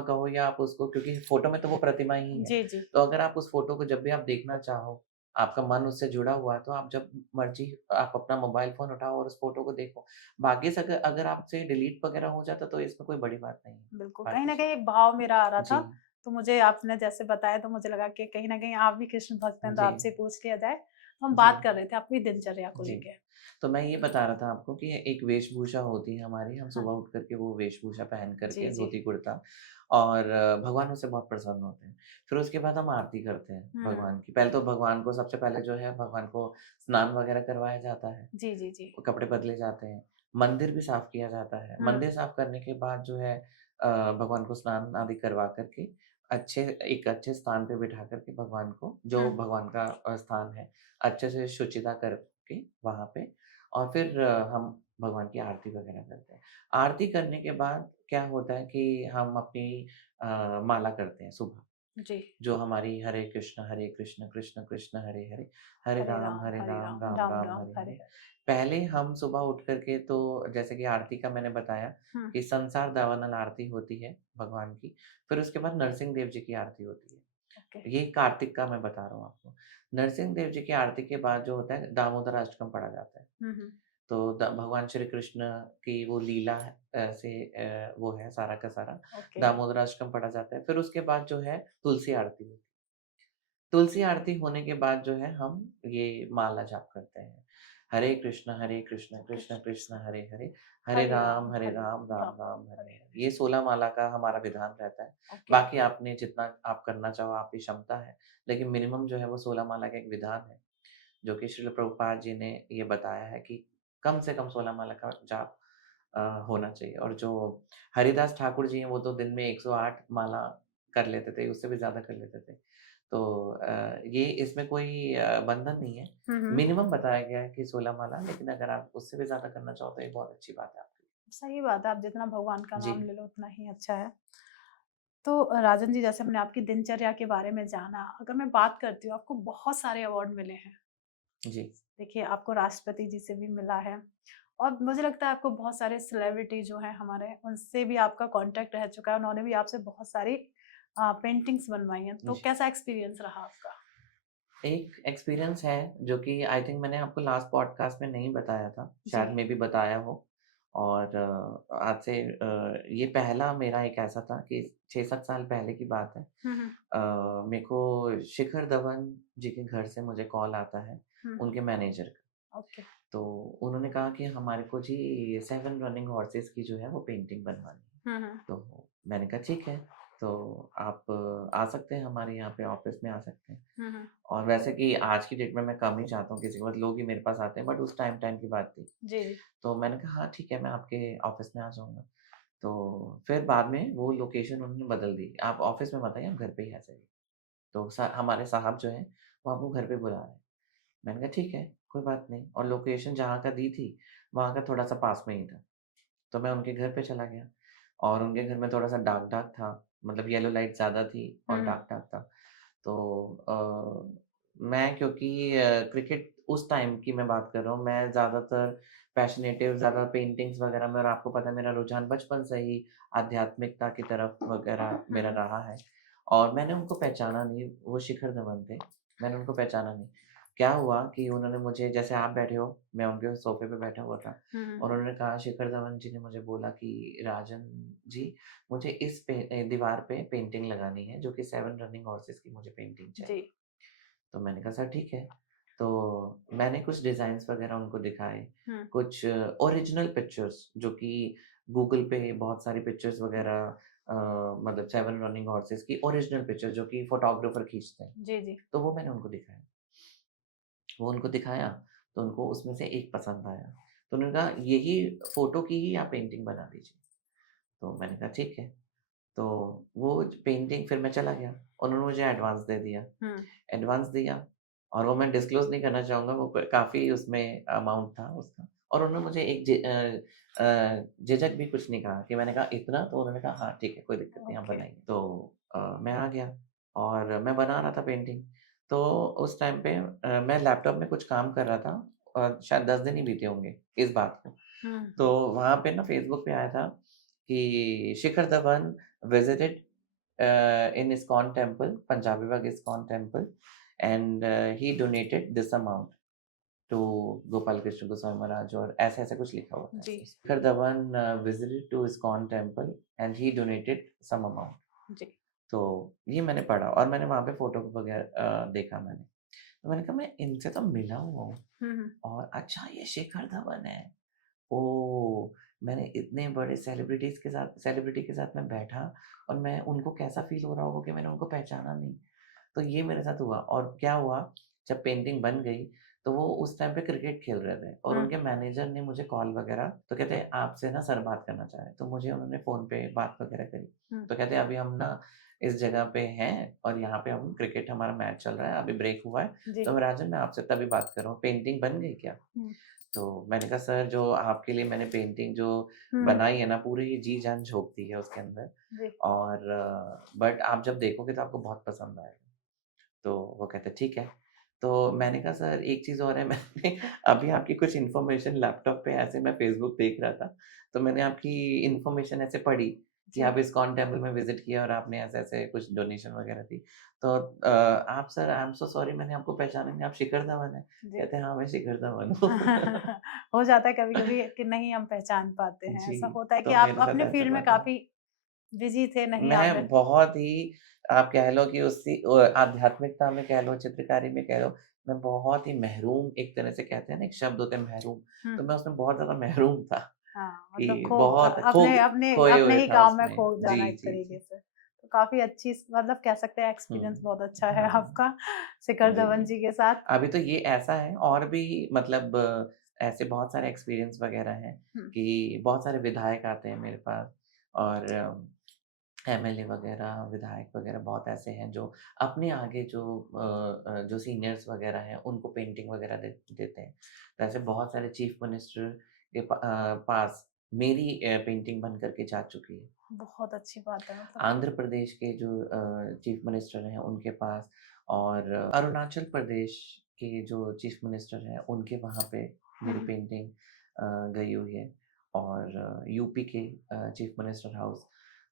कहो या आप उसको क्योंकि फ़ोटो में तो वो प्रतिमा ही है। जी, जी। तो अगर आप उस फ़ोटो को जब भी आप देखना चाहो, आपका मन उससे जुड़ा हुआ है, तो आप जब मर्ज़ी आप अपना मोबाइल फ़ोन उठाओ और उस फ़ोटो को देखो। बाकी से अगर अगर आपसे डिलीट वग़ैरह हो जाता तो इसमें कोई बड़ी बात नहीं है। बिल्कुल, कहीं बाकी न से कहीं एक भाव मेरा आ रहा जी, था, तो मुझे आपने जैसे बताया तो मुझे लगा कि कहीं न कहीं आप भी कृष्ण भक्त हैं, तो जी, आपसे पूछ लिया जाए। तो हम जी। बात कर रहे थे अपनी दिनचर्या को जी। लेके। तो मैं ये बता रहा था आपको कि एक वेशभूषा होती है हमारी, हम हाँ, सुबह उठ कर के वो वेशभूषा पहन कर जी, के जी। धोती-कुर्ता और भगवान उससे बहुत प्रसन्न होते हैं। फिर उसके बाद हम आरती करते हैं हुँ, हुँ। भगवान की। पहले तो भगवान को सबसे पहले जो है भगवान को स्नान वगैरह करवाया जाता है, जी, जी, जी। कपड़े बदले जाते हैं, मंदिर भी साफ किया जाता है। हुँ, मंदिर साफ करने के बाद जो है भगवान को स्नान आदि करवा कर के एक अच्छे स्थान पे बिठा कर के भगवान को जो हुँ, भगवान का स्थान है, अच्छे से शुचिता करके वहाँ पे और फिर हम भगवान की आरती वगैरह करते हैं। आरती करने के बाद क्या होता है कि हम अपनी माला करते हैं सुबह, जी। जो हमारी हरे कृष्ण, कृष्ण कृष्ण हरे हरे, हरे हरे राम, राम, राम राम राम, राम, हरे हरे हरे। हरे। पहले हम सुबह उठ कर के तो जैसे कि आरती का मैंने बताया हुँ, कि संसार दावानल आरती होती है भगवान की, फिर उसके बाद नरसिंह देव जी की आरती होती है। ओके। ये कार्तिक का मैं बता रहा हूँ आपको। नरसिंह देव जी की आरती के बाद जो होता है दामोदर अष्टकम पढ़ा जाता है। हुँ, हुँ। तो द भगवान श्री कृष्ण की वो लीला है वो है सारा का सारा। ओके। दामोदर अष्टकम पढ़ा जाता है। फिर उसके बाद जो है तुलसी आरती होती है। तुलसी आरती होने के बाद जो है हम ये माला जाप करते हैं। हरे कृष्ण, कृष्ण कृष्ण कृष्ण, कृष्ण, हरे हरे राम, राम, राम राम राम, राम, हरे हरे हरे। हरे। ये 16 माला का हमारा विधान रहता है। ओके। बाकी आपने जितना आप करना चाहो आपकी क्षमता है, लेकिन मिनिमम जो है वो 16 माला का एक विधान है, जो कि श्रील प्रभुपाद जी ने ये बताया है कि कम से कम 16 माला का जाप होना चाहिए और जो हरिदास ठाकुर जी हैं, वो तो दिन में 108 माला कर लेते थे, उससे भी ज़्यादा कर लेते थे। तो ये इसमें कोई बंधन नहीं है। हम्म। मिनिमम बताया गया है कि 16 माला, लेकिन अगर आप उससे भी ज़्यादा करना चाहो तो ये बहुत अच्छी बात है आपके सही बात है, आप जितना भगवान का लिए। नाम जी, ले लो उतना ही अच्छा है। तो राजन जी, जैसे हमने आपकी दिनचर्या के बारे में जाना, अगर मैं बात करती हूँ, आपको बहुत सारे अवार्ड मिले हैं। जी, देखिए, आपको राष्ट्रपति जी से भी मिला है और मुझे लगता है आपको बहुत सारे सेलिब्रिटी जो हैं हमारे, उनसे भी आपका कांटेक्ट रह चुका है, उन्होंने भी आपसे बहुत सारी पेंटिंग्स बनवाई हैं। तो जी। कैसा एक्सपीरियंस रहा आपका? एक एक्सपीरियंस है जो कि आई थिंक मैंने आपको लास्ट पॉडकास्ट में नहीं बताया था, जी। शायद मैं भी बताया हो। और आज से ये पहला मेरा एक ऐसा था कि 6-7 साल पहले की बात है। हुँ। मेरे को शिखर धवन जी के घर से मुझे कॉल आता है, हुँ। उनके मैनेजर का। ओके। तो उन्होंने कहा कि हमारे को जी 7 रनिंग हॉर्सेस की जो है वो पेंटिंग बनवानी है। हुँ। तो मैंने कहा ठीक है, तो आप आ सकते हैं हमारे यहाँ पे ऑफ़िस में आ सकते हैं। हुँ। और वैसे कि आज की डेट में मैं कम ही चाहता हूँ किसी को, मतलब लोग ही मेरे पास आते हैं, बट उस टाइम की बात थी। जी, जी। तो मैंने कहा हाँ ठीक है, मैं आपके ऑफ़िस में आ जाऊँगा। तो फिर बाद में वो लोकेशन उन्होंने बदल दी, आप ऑफ़िस में मत आइए, आप घर पे ही आ जाइए। तो हमारे साहब जो हैं, वो आपको घर पे बुला रहे हैं। मैंने कहा ठीक है, कोई बात नहीं, और लोकेशन जहाँ का दी थी, वहाँ का थोड़ा-सा पास में ही था। तो मैं उनके घर पे चला गया और उनके घर में थोड़ा-सा डार्क-डार्क था, मतलब येलो लाइट ज़्यादा थी और हुँ। डार्क-डार्क था। तो मैं क्योंकि क्रिकेट उस टाइम की मैं बात कर रहा हूँ, मैं ज़्यादातर पैशनेटिव ज़्यादा पेंटिंग्स वगैरह में, और आपको पता है मेरा रुझान बचपन से ही आध्यात्मिकता की तरफ वगैरह मेरा हुँ। रहा है। और मैंने उनको पहचाना नहीं, वो शिखर धवन थे, मैंने उनको पहचाना नहीं। क्या हुआ कि उन्होंने मुझे, जैसे आप बैठे हो, मैं उनके सोफ़े पे बैठा हुआ था हुँ। और उन्होंने कहा, शिखर धवन जी ने मुझे बोला कि राजन जी, मुझे इस दीवार पे पेंटिंग लगानी है, जो कि 7 रनिंग हॉर्सेस की मुझे पेंटिंग जी। चाहिए। तो मैंने कहा सर ठीक है। तो मैंने कुछ डिज़ाइन्स वग़ैरह उनको दिखाए, हुँ। कुछ ओरिजिनल पिक्चर्स जो कि गूगल पे बहुत सारी पिक्चर्स वग़ैरह, मतलब 7 रनिंग हॉर्सेस की ओरिजिनल पिक्चर जो कि फ़ोटोग्राफ़र खींचते हैं, जी, जी। तो वो मैंने उनको दिखाया। वो उनको दिखाया, तो उनको उसमें से एक पसंद आया। तो उन्होंने कहा यही फ़ोटो की ही आप पेंटिंग बना दीजिए। तो मैंने कहा ठीक है। तो वो पेंटिंग फिर मैं चला गया, उन्होंने मुझे एडवांस दे दिया। हुँ। एडवांस दिया और वो मैं डिस्क्लोज़ नहीं करना चाहूँगा, वो क काफ़ी उसमें अमाउंट था उसका, और उन्होंने मुझे एक झिझक भी कुछ नहीं कहा कि मैंने कहा इतना? तो उन्होंने कहा हाँ, ठीक है, कोई दिक्कत नहीं, आप ओके। बनाइए। तो मैं आ गया और मैं बना रहा था पेंटिंग। तो उस टाइम पे मैं लैपटॉप में कुछ काम कर रहा था और शायद 10 दिन ही बीते होंगे इस बात को। हुँ। तो वहाँ पे ना फ़ेसबुक पे आया था कि Shikhar Dhawan विज़िटेड in ISKCON temple, Punjabi Bagh ISKCON temple, and he donated this amount to Gopal Krishna Goswami Maharaj, और ऐसे-ऐसे कुछ लिखा हुआ था जी, ऐसे। Shikhar Dhawan visited to ISKCON temple and he donated some amount। जी। तो ये मैंने पढ़ा और मैंने वहाँ पे फ़ोटो वगैरह देखा मैंने। तो मैंने कहा मैं इनसे तो मिला हुआ हूँ, हुँ। हुँ। और अच्छा ये शिखर धवन है। ओह! मैंने इतने बड़े सेलिब्रिटी के साथ मैं बैठा और मैं उनको कैसा फ़ील हो रहा होगा कि मैंने उनको पहचाना नहीं। तो ये मेरे साथ हुआ, और क्या हुआ, जब पेंटिंग बन गई, तो वो उस टाइम पे क्रिकेट खेल रहे थे और हुँ। उनके मैनेजर ने मुझे कॉल वगैरह, तो कहते हैं आपसे ना सर बात करना चाह रहे हैं। तो मुझे उन्होंने फ़ोन पे बात वगैरह करी। हुँ। तो कहते हैं अभी हम ना इस जगह पे हैं और यहाँ पे हम क्रिकेट हमारा मैच चल रहा है, अभी ब्रेक हुआ है। जी। तो राजन मैं आपसे तभी बात कर रहा हूँ, पेंटिंग बन गई क्या? हुँ। तो मैंने कहा सर जो आपके लिए मैंने पेंटिंग जो हुँ। बनाई है ना, पूरी जी-जान झोंक दी है उसके अंदर, जी। और बट आप जब देखोगे तो आपको बहुत पसंद आएगा। तो वो कहते ठीक है। तो मैंने कहा सर एक चीज़ और है, मैंने अभी आपकी कुछ इन्फॉर्मेशन लैपटॉप पे, ऐसे मैं फ़ेसबुक देख रहा था, तो मैंने आपकी इन्फॉर्मेशन ऐसे पढ़ी कि जी। आप इस्कॉन टेम्पल में विज़िट किया और आपने ऐसे-ऐसे कुछ डोनेशन वगैरह दी। तो आप sir I am so sorry, मैंने आपको पहचाना नहीं, आप शिखर धवन हैं? जी। कहते हैं हाँ, मैं शिखर धवन हूँ। हो जाता है कभी-कभी कि नहीं हम पहचान पाते हैं। जी, ऐसा होता है कि तो आप मेरे साथ अपने ऐसे फ़ील्ड हुआ में था। काफ़ी बिज़ी थे, नहीं आ मैं गए। बहुत ही, आप कह लो कि उसी आध्यात्मिकता में कह लो, चित्रकारी में कह लो, मैं बहुत ही महरूम, एक तरह से कहते हैं ना, एक शब्द होता है महरूम, हुँ। तो मैं उसमें बहुत ज़्यादा महरूम था हाँ, मतलब कि बहुत अपने अपने खोए अपने हुए ही था काम में उसमें। खो जाना जी, एक जी, तरीके जी। से। तो काफ़ी अच्छी मतलब कह सकते हैं एक्सपीरियंस हुँ, बहुत अच्छा है हाँ, आपका शिखर धवन जी। जी के साथ। अभी तो ये ऐसा है, और भी मतलब ऐसे बहुत सारे एक्सपीरियंस वगैरह हैं हुँ। कि बहुत सारे विधायक आते हैं मेरे पास, और एमएलए वगैरह, विधायक वगैरह बहुत ऐसे हैं जो अपने आगे जो सीनियर्स वगैरह हैं उनको पेंटिंग वगैरह देते हैं। तो ऐसे बहुत सारे चीफ मिनिस्टर के पास मेरी पेंटिंग बन कर के जा चुकी है। बहुत अच्छी बात है मतलब। आंध्र प्रदेश के जो चीफ मिनिस्टर हैं उनके पास, और अरुणाचल प्रदेश के जो चीफ मिनिस्टर हैं उनके वहाँ पे मेरी हुँ, पेंटिंग गई हुई है। और यूपी के चीफ मिनिस्टर हाउस,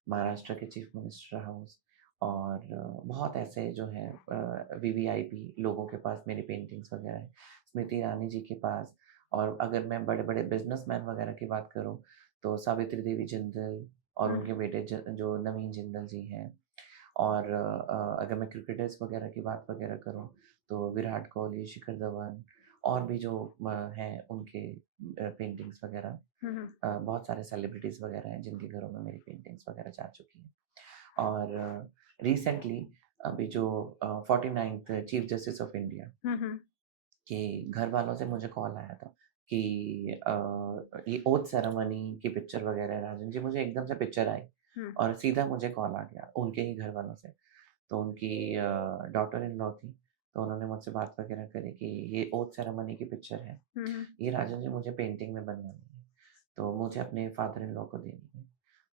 महाराष्ट्र के चीफ मिनिस्टर हाउस, और बहुत ऐसे जो हैं वीवीआईपी लोगों के पास मेरी पेंटिंग्स वगैरह हैं। स्मृति ईरानी जी के पास। और अगर मैं बड़े-बड़े बिज़नेसमैन वगैरह की बात करूँ तो सावित्री देवी जिंदल और हुँ, उनके बेटे जो नवीन जिंदल जी हैं। और अगर मैं क्रिकेटर्स वगैरह की बात वगैरह करूँ तो विराट कोहली, शिखर धवन और भी जो हैं उनके पेंटिंग्स वगैरह। हुँ, हुँ, बहुत सारे सेलिब्रिटीज़ वगैरह हैं जिनके घरों में मेरी पेंटिंग्स वगैरह जा चुकी हैं। और रिसेंटली अभी जो 49th chief justice of India हुँ, हुँ, के घर वालों से मुझे कॉल आया था कि ये ओथ सेरेमनी की पिक्चर वगैरह है राजन जी, मुझे एकदम से पिक्चर आई हुँ, और सीधा मुझे कॉल आ गया उनके ही घर वालों से। तो उनकी डॉटर इन लॉ थी, तो उन्होंने मुझसे बात वगैरह करी कि ये ओथ सेरेमनी की पिक्चर है, हुँ, हुँ। ये राजन जी मुझे पेंटिंग में बनवानी है, तो मुझे अपने फादर इन लॉ को देनी है।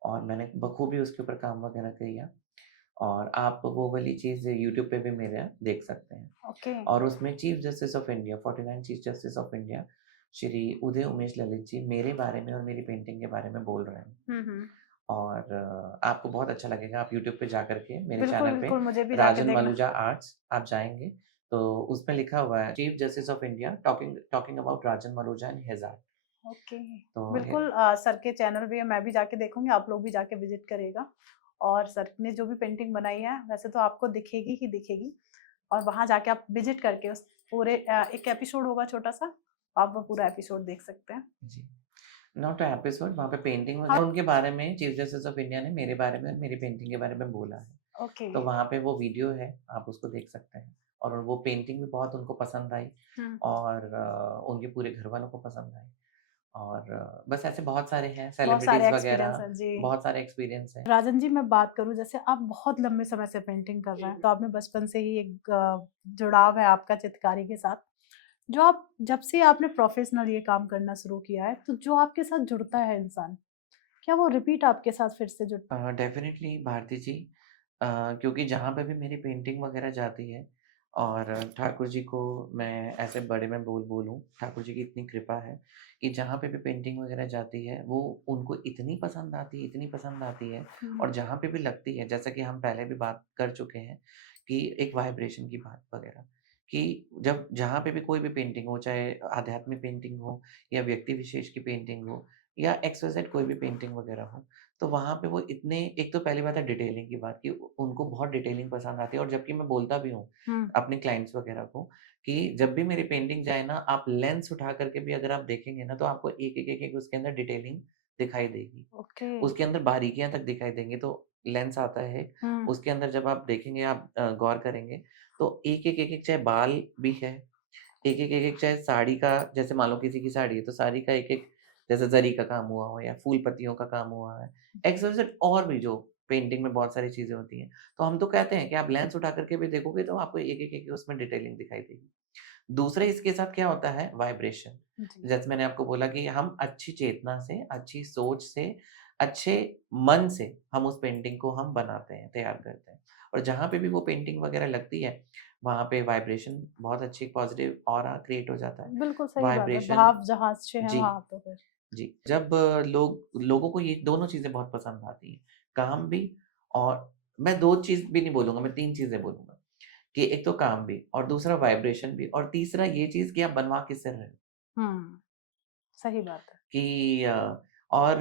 और मैंने बखूबी उसके ऊपर काम वगैरह किया। और आप वो वाली चीज़ यूट्यूब पे भी मेरा देख सकते हैं। ओके। और उसमें chief justice of India, 49 chief justice of India, Shri Uday Umesh Lalit ji मेरे बारे में और मेरी पेंटिंग के बारे में बोल रहे हैं। हुँ, हुँ। और आपको बहुत अच्छा लगेगा, आप यूट्यूब पे जाकर के मेरे बिल्कुल, चैनल पे बिल्कुल मुझे भी जाके राजन देखना। मलूजा आर्ट्स आप जाएँगे, तो उसमें लिखा हुआ है chief justice of India talking talking about Rajan Maluja and his art. Okay. तो ये बिल्कुल सर के चैनल भी है, मैं भी जाके देखूँगी, आप लोग भी जाके विज़िट करिएगा। और सर ने जो भी पेंटिंग बनाई है, वैसे तो आपको दिखेगी ही दिखेगी और वहाँ जाके आप विज़िट करके उस पूरे एक एपिसोड होगा छोटा-सा, आप वो पूरा एपिसोड देख सकते हैं। जी, नॉट अ एपिसोड, वहाँ पे पेंटिंग हाँ, वगैरह उनके बारे में चीफ जस्टिस ऑफ इंडिया ने मेरे बारे में और मेरी पेंटिंग के बारे में बोला है। ओके। तो वहाँ पे वो वीडियो है, आप उसको देख सकते हैं। और वो पेंटिंग भी बहुत उनको पसंद आई। हुँ। और उनके पूरे घरवालों को पसंद आई। और बस ऐसे बहुत सारे हैं बहुत सारे सेलिब्रिटीज़ एक्सपीरियंस वगैरह, हैं, जी। बहुत सारे एक्सपीरियंस हैं। राजन जी, मैं बात करूँ जैसे आप बहुत लंबे समय से पेंटिंग कर रहे हैं, तो आपने बचपन से ही एक जुड़ाव है आपका चित्रकारी के साथ। जो आप जब से आपने प्रोफ़ेशनल ये काम करना शुरू किया है, तो जो आपके साथ जुड़ता है इंसान, क्या वो रिपीट आपके साथ फिर से जुड़ता है? डेफ़िनिटली भारती जी, क्योंकि जहाँ पे भी मेरी पेंटिंग वगैरह जाती है और ठाकुर जी को मैं ऐसे बड़े में बोलूँ, ठाकुर जी की इतनी कृपा है कि जहाँ पे भी पेंटिंग वगैरह जाती है, वो उनको इतनी पसंद आती है। हुँ, और जहाँ पे भी लगती है, जैसा कि हम पहले भी बात कर चुके हैं कि एक वाइब्रेशन की बात वगैरह, कि जब जहाँ पे भी कोई भी पेंटिंग हो, चाहे आध्यात्मिक पेंटिंग हो या व्यक्ति विशेष की पेंटिंग हो या एक्स वाई ज़ेड कोई भी पेंटिंग वगैरह हो, तो वहाँ पे वो इतने, एक तो पहली बात है डिटेलिंग की बात कि उनको बहुत डिटेलिंग पसंद आती है। और जबकि मैं बोलता भी हूँ हुँ, अपने क्लाइंट्स वगैरह को कि जब भी मेरी पेंटिंग जाए ना, आप लेंस उठा करके भी अगर आप देखेंगे ना, तो आपको एक-एक उसके अंदर डिटेलिंग दिखाई देगी। ओके। उसके अंदर बारीकियाँ तक दिखाई देंगी। तो लेंस आता है, हुँ, उसके अंदर जब आप देखेंगे, आप गौर करेंगे, तो एक-एक चाहे बाल भी है, एक-एक चाहे साड़ी का, जैसे मान लो किसी की साड़ी है, तो साड़ी का एक-एक जैसे ज़री का काम हुआ हो या फूल पत्तियों का काम हुआ है, एक्स, वाई, ज़ेड और भी जो पेंटिंग में बहुत सारी चीज़ें होती हैं। तो हम तो कहते हैं कि आप लेंस उठा कर के भी देखोगे तो आपको एक-एक उसमें डिटेलिंग दिखाई देगी। दूसरा इसके साथ क्या होता है, वाइब्रेशन। जी, जैसे मैंने आपको बोला कि हम अच्छी चेतना से, अच्छी सोच से, अच्छे मन से हम उस पेंटिंग को हम बनाते हैं, तैयार करते हैं। और जहाँ पे भी वो पेंटिंग वगैरह लगती है, वहाँ पे वाइब्रेशन बहुत अच्छी पॉज़िटिव ऑरा क्रिएट हो जाता है। बिल्कुल सही बात है, वाइब्रेशन। भाव जहाँ अच्छे हैं जी, वहाँ तो फिर जी। जब लोगों को ये दोनों चीज़ें बहुत पसंद आती हैं, काम भी। और मैं 2 चीज़ भी नहीं बोलूँगा, मैं 3 चीज़ें बोलूँगा कि एक तो काम भी और दूसरा वाइब्रेशन भी और तीसरा ये चीज़ कि आप बनवा किससे रहे हो। हुँ, सही बात है। कि और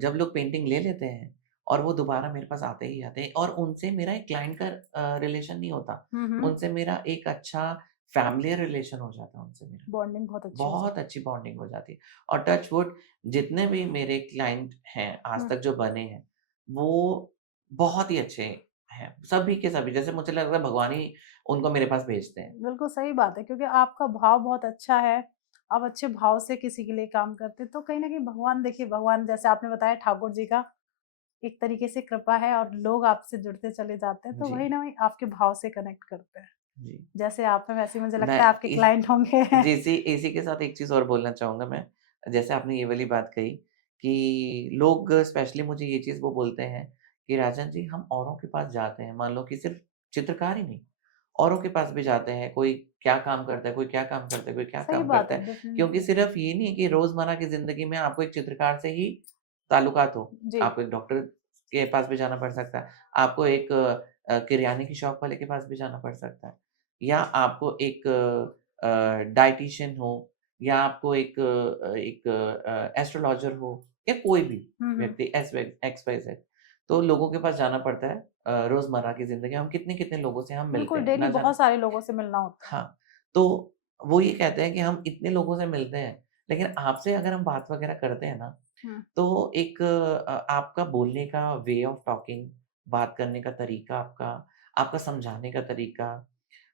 जब लोग पेंटिंग ले लेते हैं और वो दोबारा मेरे पास आते ही आते हैं और उनसे मेरा एक क्लाइंट का रिलेशन नहीं होता। हुँ, हुँ, उनसे मेरा एक अच्छा फैमिलियर रिलेशन हो जाता है उनसे मेरा। बॉन्डिंग बहुत अच्छी हो बहुत जाती अच्छी बॉन्डिंग हो जाती है। और टच वुड, जितने भी मेरे क्लाइंट हैं है। आज हुँ। तक जो बने हैं, वो बहुत ही अच्छे हैं। सभी के सभी, जैसे मुझे लग रहा है भगवान ही उनको मेरे पास भेजते हैं। बिल्कुल सही बात है क्योंकि आपका भाव बहुत अच्छा है। आप अच्छे भाव से किसी के लिए काम करते हैं, तो कहीं न कहीं भगवान देखिए भगवान जैसे आपने बताया ठाकुर जी का एक तरीके से कृपा है और लोग आपसे जुड़ते चले जाते हैं, तो जी वही ना वही आपके भाव से कनेक्ट करते हैं। जी। जैसे आप हैं वैसे ही मुझे लगता मैं है आपके इस क्लाइंट होंगे। जी, इसी के साथ एक चीज़ और बोलना चाहूँगा मैं। जैसे आपने ये वाली बात कही कि लोग स्पेशली मुझे ये चीज़ वो बोलते हैं कि राजन जी हम औरों के पास जाते हैं, मान लो कि सिर्फ़ चित्रकार ही नहीं, औरों के पास भी जाते हैं, कोई क्या काम करता है, कोई क्या काम करता है, कोई क्या सही काम बात करता है, है। क्योंकि डेफ़िनेटली। सिर्फ़ ये नहीं है कि रोज़मर्रा की ज़िंदगी में आपको एक चित्रकार से ही ताल्लुकात हो। जी, आपको एक डॉक्टर के पास भी जाना पड़ सकता है, आपको एक किराने की शॉप वाले के पास भी जाना पड़ सकता है, या आपको एक डायटीशियन हो, या आपको एक एस्ट्रोलॉजर हो, या कोई भी हुँ, हुँ। व्यक्ति S Y X Y Z. तो लोगों के पास जाना पड़ता है रोज़मर्रा की ज़िंदगी में हम कितने-कितने लोगों से हम मिलते बिल्कुल, हैं, डेली ना जाने बहुत सारे लोगों से मिलना होता है। हाँ, तो वो ये कहते हैं कि हम इतने लोगों से मिलते हैं, लेकिन आपसे अगर हम बात वगैरह करते हैं ना, हुँ, तो एक आपका बोलने का वे ऑफ टॉकिंग, बात करने का तरीका आपका, आपका समझाने का तरीका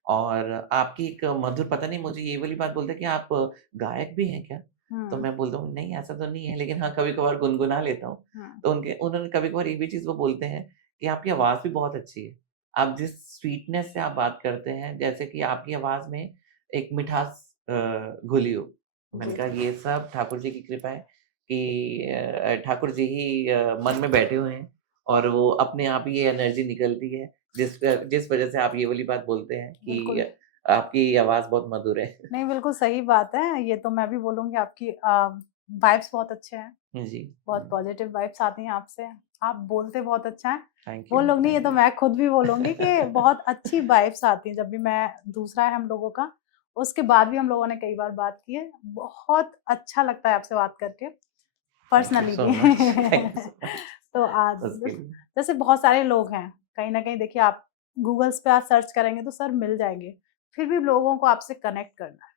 और आपकी एक मधुर पता नहीं मुझे ये वाली बात बोलते हैं कि आप गायक भी हैं क्या? तो हुँ, मैं बोलता हूँ नहीं ऐसा तो नहीं है लेकिन हाँ, कभी-कभार गुनगुना लेता हूँ। हुँ। तो उनके उन्होंने कभी-कभार ये भी चीज़ वो बोलते हैं कि आपकी आवाज़ भी बहुत अच्छी है। आप जिस स्वीटनेस से आप बात करते हैं जैसे कि आपकी आवाज़ में एक मिठास घुली हो। मैंने जी, कहा जी। ये सब ठाकुर जी की कृपा है कि ठाकुर जी ही मन में बैठे हुए हैं और वो अपने आप ही ये एनर्जी निकलती है जिस वज़ह से आप ये वाली बात बोलते हैं कि बिल्कुल। आपकी आवाज़ बहुत मधुर है। नहीं, बिल्कुल सही बात है। ये तो मैं भी बोलूँगी आपकी वाइब्स बहुत अच्छे हैं। जी, बहुत पॉजिटिव वाइब्स आती हैं आपसे। आप बोलते बहुत अच्छा हैं। थैंक वो यू, लोग नहीं, ये थैंक तो यू। मैं खुद भी बोलूँगी कि बहुत अच्छी वाइब्स आती हैं जब भी मैं दूसरा है हम लोगों का, उसके बाद भी हम लोगों ने कई बार बात की है। बहुत अच्छा लगता है आपसे बात करके, थैंक यू पर्सनली सो भी। Much, thank you so much तो आज उसके लिए। जैसे बहुत सारे लोग हैं, कहीं न कहीं देखिए आप गूगल्स पे आप सर्च करेंगे तो सर मिल जाएँगे, फिर भी लोगों को आपसे कनेक्ट करना है।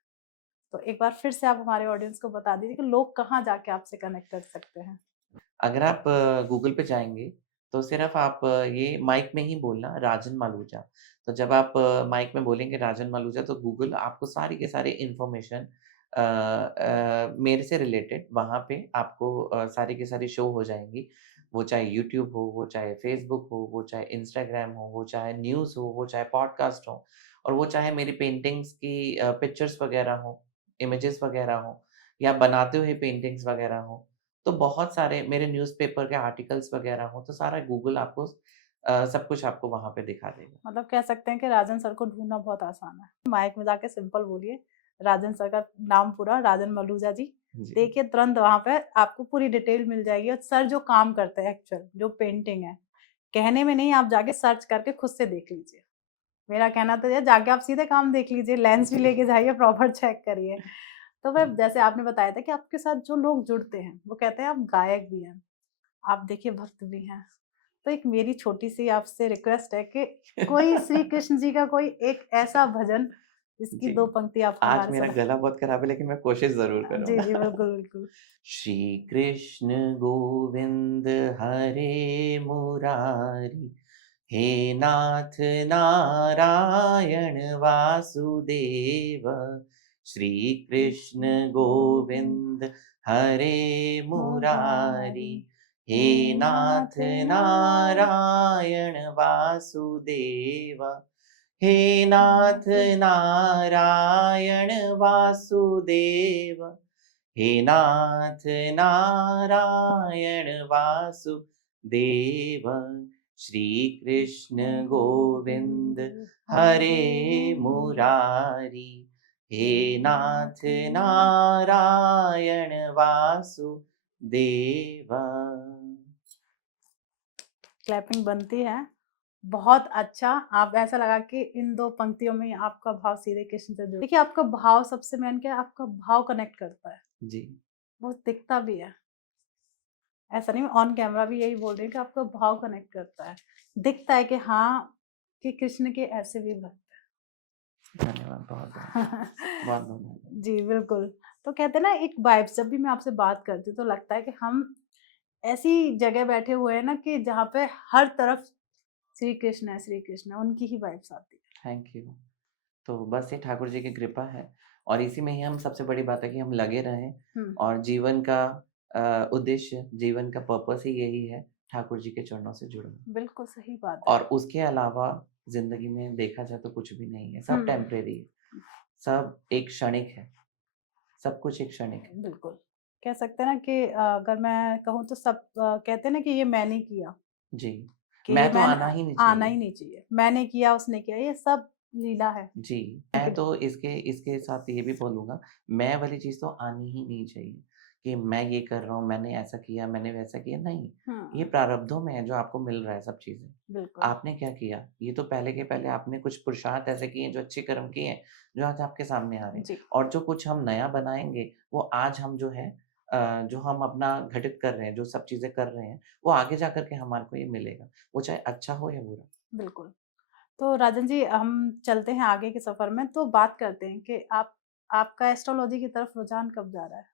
तो एक बार फिर से आप हमारे ऑडियंस को बता दीजिए कि लोग कहाँ जाके आपसे कनेक्ट कर सकते हैं? अगर आप गूगल पे जाएँगे, तो सिर्फ़ आप ये माइक में ही बोलना राजन मालूजा। तो जब आप माइक में बोलेंगे राजन मालूजा तो गूगल आपको सारी के सारी इन्फॉर्मेशन मेरे से रिलेटेड वहाँ पे आपको सारी की सारी शो हो जाएँगी। वो चाहे यूट्यूब हो, वो चाहे फ़ेसबुक हो, वो चाहे इंस्टाग्राम हो, वो चाहे न्यूज़ हो, वो चाहे पॉडकास्ट हो और वो चाहे मेरी पेंटिंग्स की पिक्चर्स वग़ैरह हों, इमेजेस वग़ैरह हों या बनाते हुए पेंटिंग्स वग़ैरह हों। तो बहुत सारे मेरे न्यूज़पेपर के आर्टिकल्स वग़ैरह हों, तो सारा गूगल आपको सब कुछ आपको वहाँ पे दिखा देगा। मतलब कह सकते हैं कि राजन सर को ढूँढना बहुत आसान है। माइक में जाके सिंपल बोलिए, राजन सर का नाम पूरा राजन मलूजा जी। जी, देखिए तुरंत वहाँ पे आपको पूरी डिटेल मिल जाएगी और सर जो काम करते हैं एक्चुअल जो पेंटिंग है, कहने में नहीं आप जाके सर्च करके खुद से देख लीजिए। मेरा कहना तो ये है जाके आप सीधे काम देख लीजिए, लेंस भी जी। लेके जाइए, प्रॉपर चेक करिए। तो फिर जैसे आपने बताया था कि आपके साथ जो लोग जुड़ते हैं, वो कहते हैं आप गायक भी हैं, आप देखिए भक्त भी हैं। तो एक मेरी छोटी-सी आपसे रिक्वेस्ट है कि कोई श्री कृष्ण जी का कोई एक ऐसा भजन जिसकी जी। 2 पंक्ति आप आज हमारे मेरा सुना गला बहुत खराब है लेकिन मैं कोशिश ज़रूर जी, जी, करूँगा। बिल्कुल, बिल्कुल। श्री कृष्ण गोविंद हरे मुरारी, हे नाथ नारायण वासुदेव। श्री कृष्ण गोविंद हरे मुरारी, हे नाथ नारायण वासुदेव। हे नाथ नारायण वासुदेव, हे नाथ नारायण वासुदेव। श्री कृष्ण गोविंद हरे मुरारी, हे नाथ नारायण वासुदेव। क्लैपिंग बनती है। बहुत अच्छा, आप ऐसा लगा कि इन 2 पंक्तियों में ही आपका भाव सीधे कृष्ण से जुड़ देखिए आपका भाव सबसे मेन क्या है, आपका भाव कनेक्ट करता है, जी, वो दिखता भी है। ऐसा नहीं मैं ऑन कैमरा भी यही बोल रही हूँ कि आपका भाव कनेक्ट करता है। दिखता है कि हाँ, कि कृष्ण के ऐसे भी भक्त धन्यवाद बहुत-बहुत। हैं। बहुत-बहुत धन्यवाद। जी, बिल्कुल। तो कहते हैं ना एक वाइब्स जब भी मैं आपसे बात करती हूँ तो लगता है कि हम ऐसी जगह बैठे हुए हैं ना कि जहाँ पे हर तरफ श्री कृष्ण है, उनकी ही वाइब्स आती है। Thank you. तो बस ये ठाकुर जी की कृपा है और इसी में ही हम सबसे बड़ी बात है कि हम लगे रहें हुँ, और जीवन का उद्देश्य, जीवन का पर्पस ही यही है ठाकुर जी के चरणों से जुड़ा हूँ। बिल्कुल सही बात है। और उसके अलावा ज़िंदगी में देखा जाए तो कुछ भी नहीं है, सब टेम्परेरी है, सब एक क्षणिक है, सब कुछ एक क्षणिक है। बिल्कुल। कह सकते हैं ना कि अगर मैं कहूँ तो सब कहते हैं ना कि ये मैंने किया, जी, कि ये मैं तो मैंने आना ही नहीं आना चाहिए। ही नहीं चाहिए। मैंने किया, उसने किया, ये सब लीला है। जी, मैं तो इसके इसके साथ ये भी बोलूँगा, मैं वाली चीज़ तो आनी ही नहीं चाहिए, कि मैं ये कर रहा हूँ, मैंने ऐसा किया, मैंने वैसा किया, नहीं। ये हुँ, प्रारब्धों में है जो आपको मिल रहा है सब चीज़ें। बिल्कुल। आपने क्या किया? ये तो पहले के पहले आपने कुछ पुरुषार्थ ऐसे किए हैं, जो अच्छे कर्म किए हैं, जो आज आपके सामने आ रहे हैं। जी, और जो कुछ हम नया बनाएँगे, वो आज हम जो है जो हम अपना घटित कर रहे हैं, जो सब चीज़ें कर रहे हैं, वो आगे जाकर के हमारे को ये मिलेगा, वो चाहे अच्छा हो या बुरा। बिल्कुल। तो राजन जी, हम चलते हैं आगे के सफ़र में, तो बात करते हैं कि आपका एस्ट्रोलॉजी की तरफ रुझान कब जा रहा है?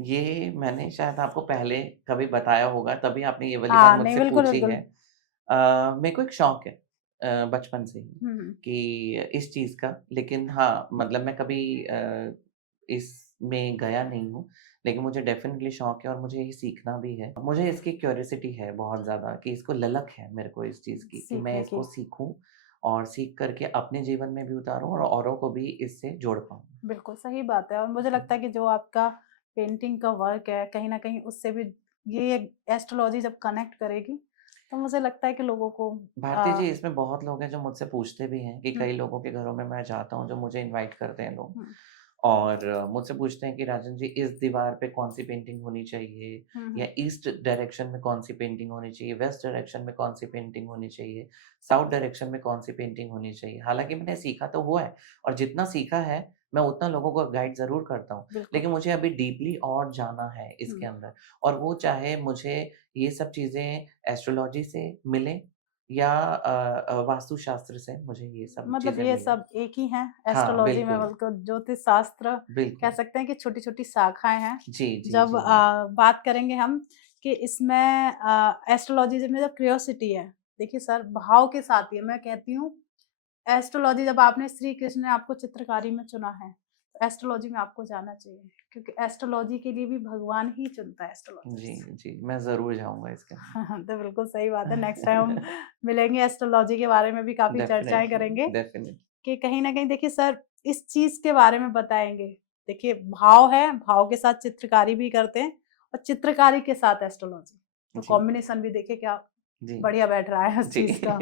ये मैंने शायद आपको पहले कभी बताया होगा, तभी आपने ये वाली बात हाँ, नहीं, मुझसे बिल्कुल, पूछी बिल्कुल। है। मेरे को एक शौक है बचपन से ही हुँ, हुँ। कि इस चीज़ का, लेकिन हाँ, मतलब मैं कभी इसमें गया नहीं हूँ, लेकिन मुझे डेफ़िनेटली शौक है और मुझे ये सीखना भी है। मुझे इसकी क्यूरियोसिटी है बहुत ज़्यादा, कि इसको ललक है मेरे को इस चीज़ की, कि मैं सीखने इसको की। सीखूँ और सीख कर के अपने जीवन में भी उतारूँ और औरों को भी इससे जोड़ पाऊँ। बिल्कुल, सही बात है, और मुझे लगता है कि जो आपका पेंटिंग का वर्क है, कहीं न कहीं उससे भी ये एस्ट्रोलॉजी जब कनेक्ट करेगी, तो मुझे लगता है कि लोगों को भारती जी, इसमें बहुत लोग हैं जो मुझसे पूछते भी हैं, कि हुँ, कई लोगों के घरों में मैं जाता हूँ, जो मुझे इनवाइट करते हैं लोग, हुँ, और मुझसे पूछते हैं कि राजन जी, इस दीवार पे कौन-सी पेंटिंग होनी चाहिए, हुँ, या हुँ। ईस्ट डायरेक्शन में कौन-सी पेंटिंग होनी चाहिए, वेस्ट डायरेक्शन में कौन-सी पेंटिंग होनी चाहिए, साउथ डायरेक्शन में कौन-सी पेंटिंग होनी चाहिए। हालाँकि मैंने सीखा तो हुआ है, और जितना सीखा है, मैं उतना लोगों को गाइड ज़रूर करता हूँ, बिल्कुल। लेकिन मुझे अभी डीपली और जाना है हुँ। इसके अंदर, और वो चाहे मुझे ये सब चीज़ें एस्ट्रोलॉजी से मिलें, या वास्तुशास्त्र से मुझे ये सब मतलब चीज़ें ये मिलें। सब एक ही हैं हाँ, एस्ट्रोलॉजी में, बिल्कुल, बल्कि ज्योतिष शास्त्र कह बिल्कुल। सकते हैं कि छोटी-छोटी शाखाएँ हैं। जी, जी, जब जी। बात करेंगे हम कि इसमें एस्ट्रोलॉजी में जब क्यूरियोसिटी है, देखिए सर भाव के साथ ही है। मैं कहती हूँ एस्ट्रोलॉजी, जब आपने श्री कृष्ण ने आपको चित्रकारी में चुना है, तो एस्ट्रोलॉजी में आपको जाना चाहिए, क्योंकि एस्ट्रोलॉजी के लिए भी भगवान ही चुनता है जी, एस्ट्रोलॉजिस्ट। जी, मैं ज़रूर जाऊँगा इसके हाँ, अंदर। हाँ, तो बिल्कुल सही बात है। नेक्स्ट टाइम हम मिलेंगे, एस्ट्रोलॉजी के बारे में भी काफ़ी चर्चाएँ डेफ़िनेटली, करेंगे, डेफ़िनेटली। कि कहीं न कहीं देखिए सर इस चीज़ के बारे में बताएँगे। देखिए भाव है, भाव के साथ चित्रकारी भी करते हैं और चित्रकारी के साथ एस्ट्रोलॉजी। तो जी, कॉम्बिनेशन भी देखिए क्या जी, बढ़िया बैठ रहा है उस जी। चीज़ का।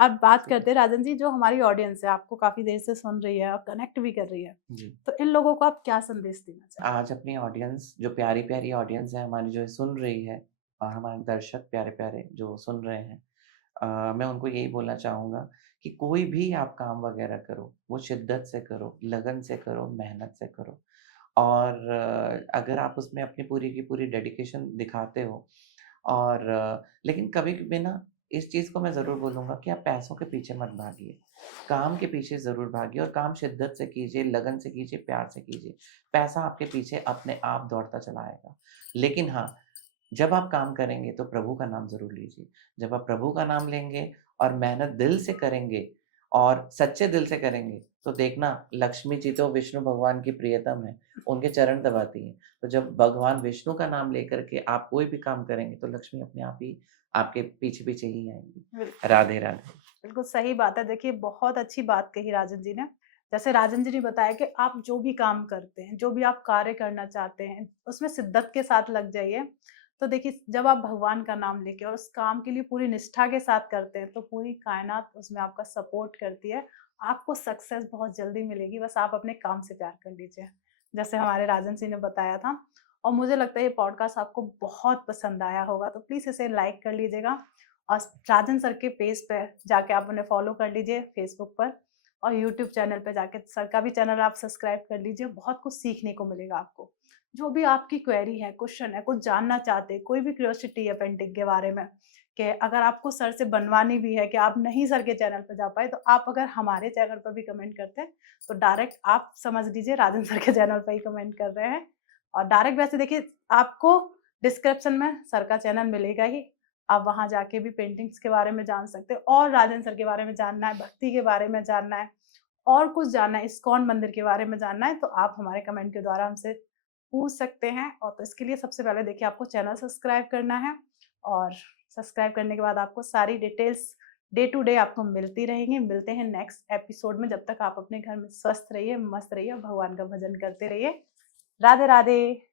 अब बात करते हैं राजन जी, जो हमारी ऑडियंस है, आपको काफ़ी देर से सुन रही है और कनेक्ट भी कर रही है। जी। तो इन लोगों को आप क्या संदेश देना चाहेंगे? आज अपनी ऑडियंस, जो प्यारी-प्यारी ऑडियंस है हमारी, जो सुन रही है, हमारे दर्शक प्यारे-प्यारे जो सुन रहे हैं, मैं उनको यही बोलना चाहूँगा कि कोई भी आप काम वग़ैरह करो, वो शिद्दत से करो, लगन से करो, मेहनत से करो। और अगर आप उसमें अपनी पूरी की पूरी डेडिकेशन दिखाते हो, और लेकिन कभी भी ना, इस चीज़ को मैं ज़रूर बोलूँगा कि आप पैसों के पीछे मत भागिए। काम के पीछे ज़रूर भागिए, और काम शिद्दत से कीजिए, लगन से कीजिए, प्यार से कीजिए। पैसा आपके पीछे अपने आप दौड़ता चला आएगा। लेकिन हाँ, जब आप काम करेंगे तो प्रभु का नाम ज़रूर लीजिए। जब आप प्रभु का नाम लेंगे और मेहनत दिल से करेंगे और सच्चे दिल से करेंगे, तो देखना, लक्ष्मी जी तो विष्णु भगवान की प्रियतम है, उनके चरण दबाती हैं। तो जब भगवान विष्णु का नाम लेकर के आप कोई भी काम करेंगे, तो लक्ष्मी अपने आप ही आपके पीछे-पीछे ही आएँगी। बिल्कुल। राधे, राधे। बिल्कुल सही बात है। देखिए बहुत अच्छी बात कही राजन जी ने। जैसे राजन जी ने बताया कि आप जो भी काम करते हैं, जो भी आप कार्य करना चाहते हैं, उसमें शिद्दत के साथ लग जाइए। तो देखिए जब आप भगवान का नाम लेके और उस काम के लिए पूरी निष्ठा के साथ करते हैं, तो पूरी कायनात उसमें आपका सपोर्ट करती है। आपको सक्सेस बहुत जल्दी मिलेगी, बस आप अपने काम से प्यार कर लीजिए। जैसे हमारे राजन जी ने बताया था, और मुझे लगता है ये पॉडकास्ट आपको बहुत पसंद आया होगा, तो प्लीज़ इसे लाइक कर लीजिएगा। और राजन सर के पेज पे जाके आप उन्हें फॉलो कर लीजिए फेसबुक पर, और यूट्यूब चैनल पे जाके सर का भी चैनल आप सब्सक्राइब कर लीजिए। बहुत कुछ सीखने को मिलेगा आपको। जो भी आपकी क्वेरी है, क्वेश्चन है, कुछ जानना चाहते हैं, कोई भी क्यूरियोसिटी है पेंटिंग के बारे में, कि अगर आपको सर से बनवानी भी है, कि आप नहीं सर के चैनल पर जा पाए, तो आप अगर हमारे चैनल पर भी कमेंट करते हैं, तो डायरेक्ट आप समझ लीजिए राजन सर के चैनल पर ही कमेंट कर रहे हैं। और डायरेक्ट वैसे देखिए आपको डिस्क्रिप्शन में सर का चैनल मिलेगा ही, आप वहाँ जाके भी पेंटिंग्स के बारे में जान सकते हैं, और राजन सर के बारे में जानना है, भक्ति के बारे में जानना है, और कुछ जानना है, इस्कॉन मंदिर के बारे में जानना है, तो आप हमारे कमेंट के द्वारा हमसे पूछ सकते हैं। और तो इसके लिए सबसे पहले देखिए आपको चैनल सब्सक्राइब करना है, और सब्सक्राइब करने के बाद आपको सारी डिटेल्स डे टू डे आपको मिलती रहेंगी। मिलते हैं नेक्स्ट एपिसोड में। जब तक आप अपने घर में स्वस्थ रहिए, मस्त रहिए, भगवान का भजन करते रहिए। राधे राधे।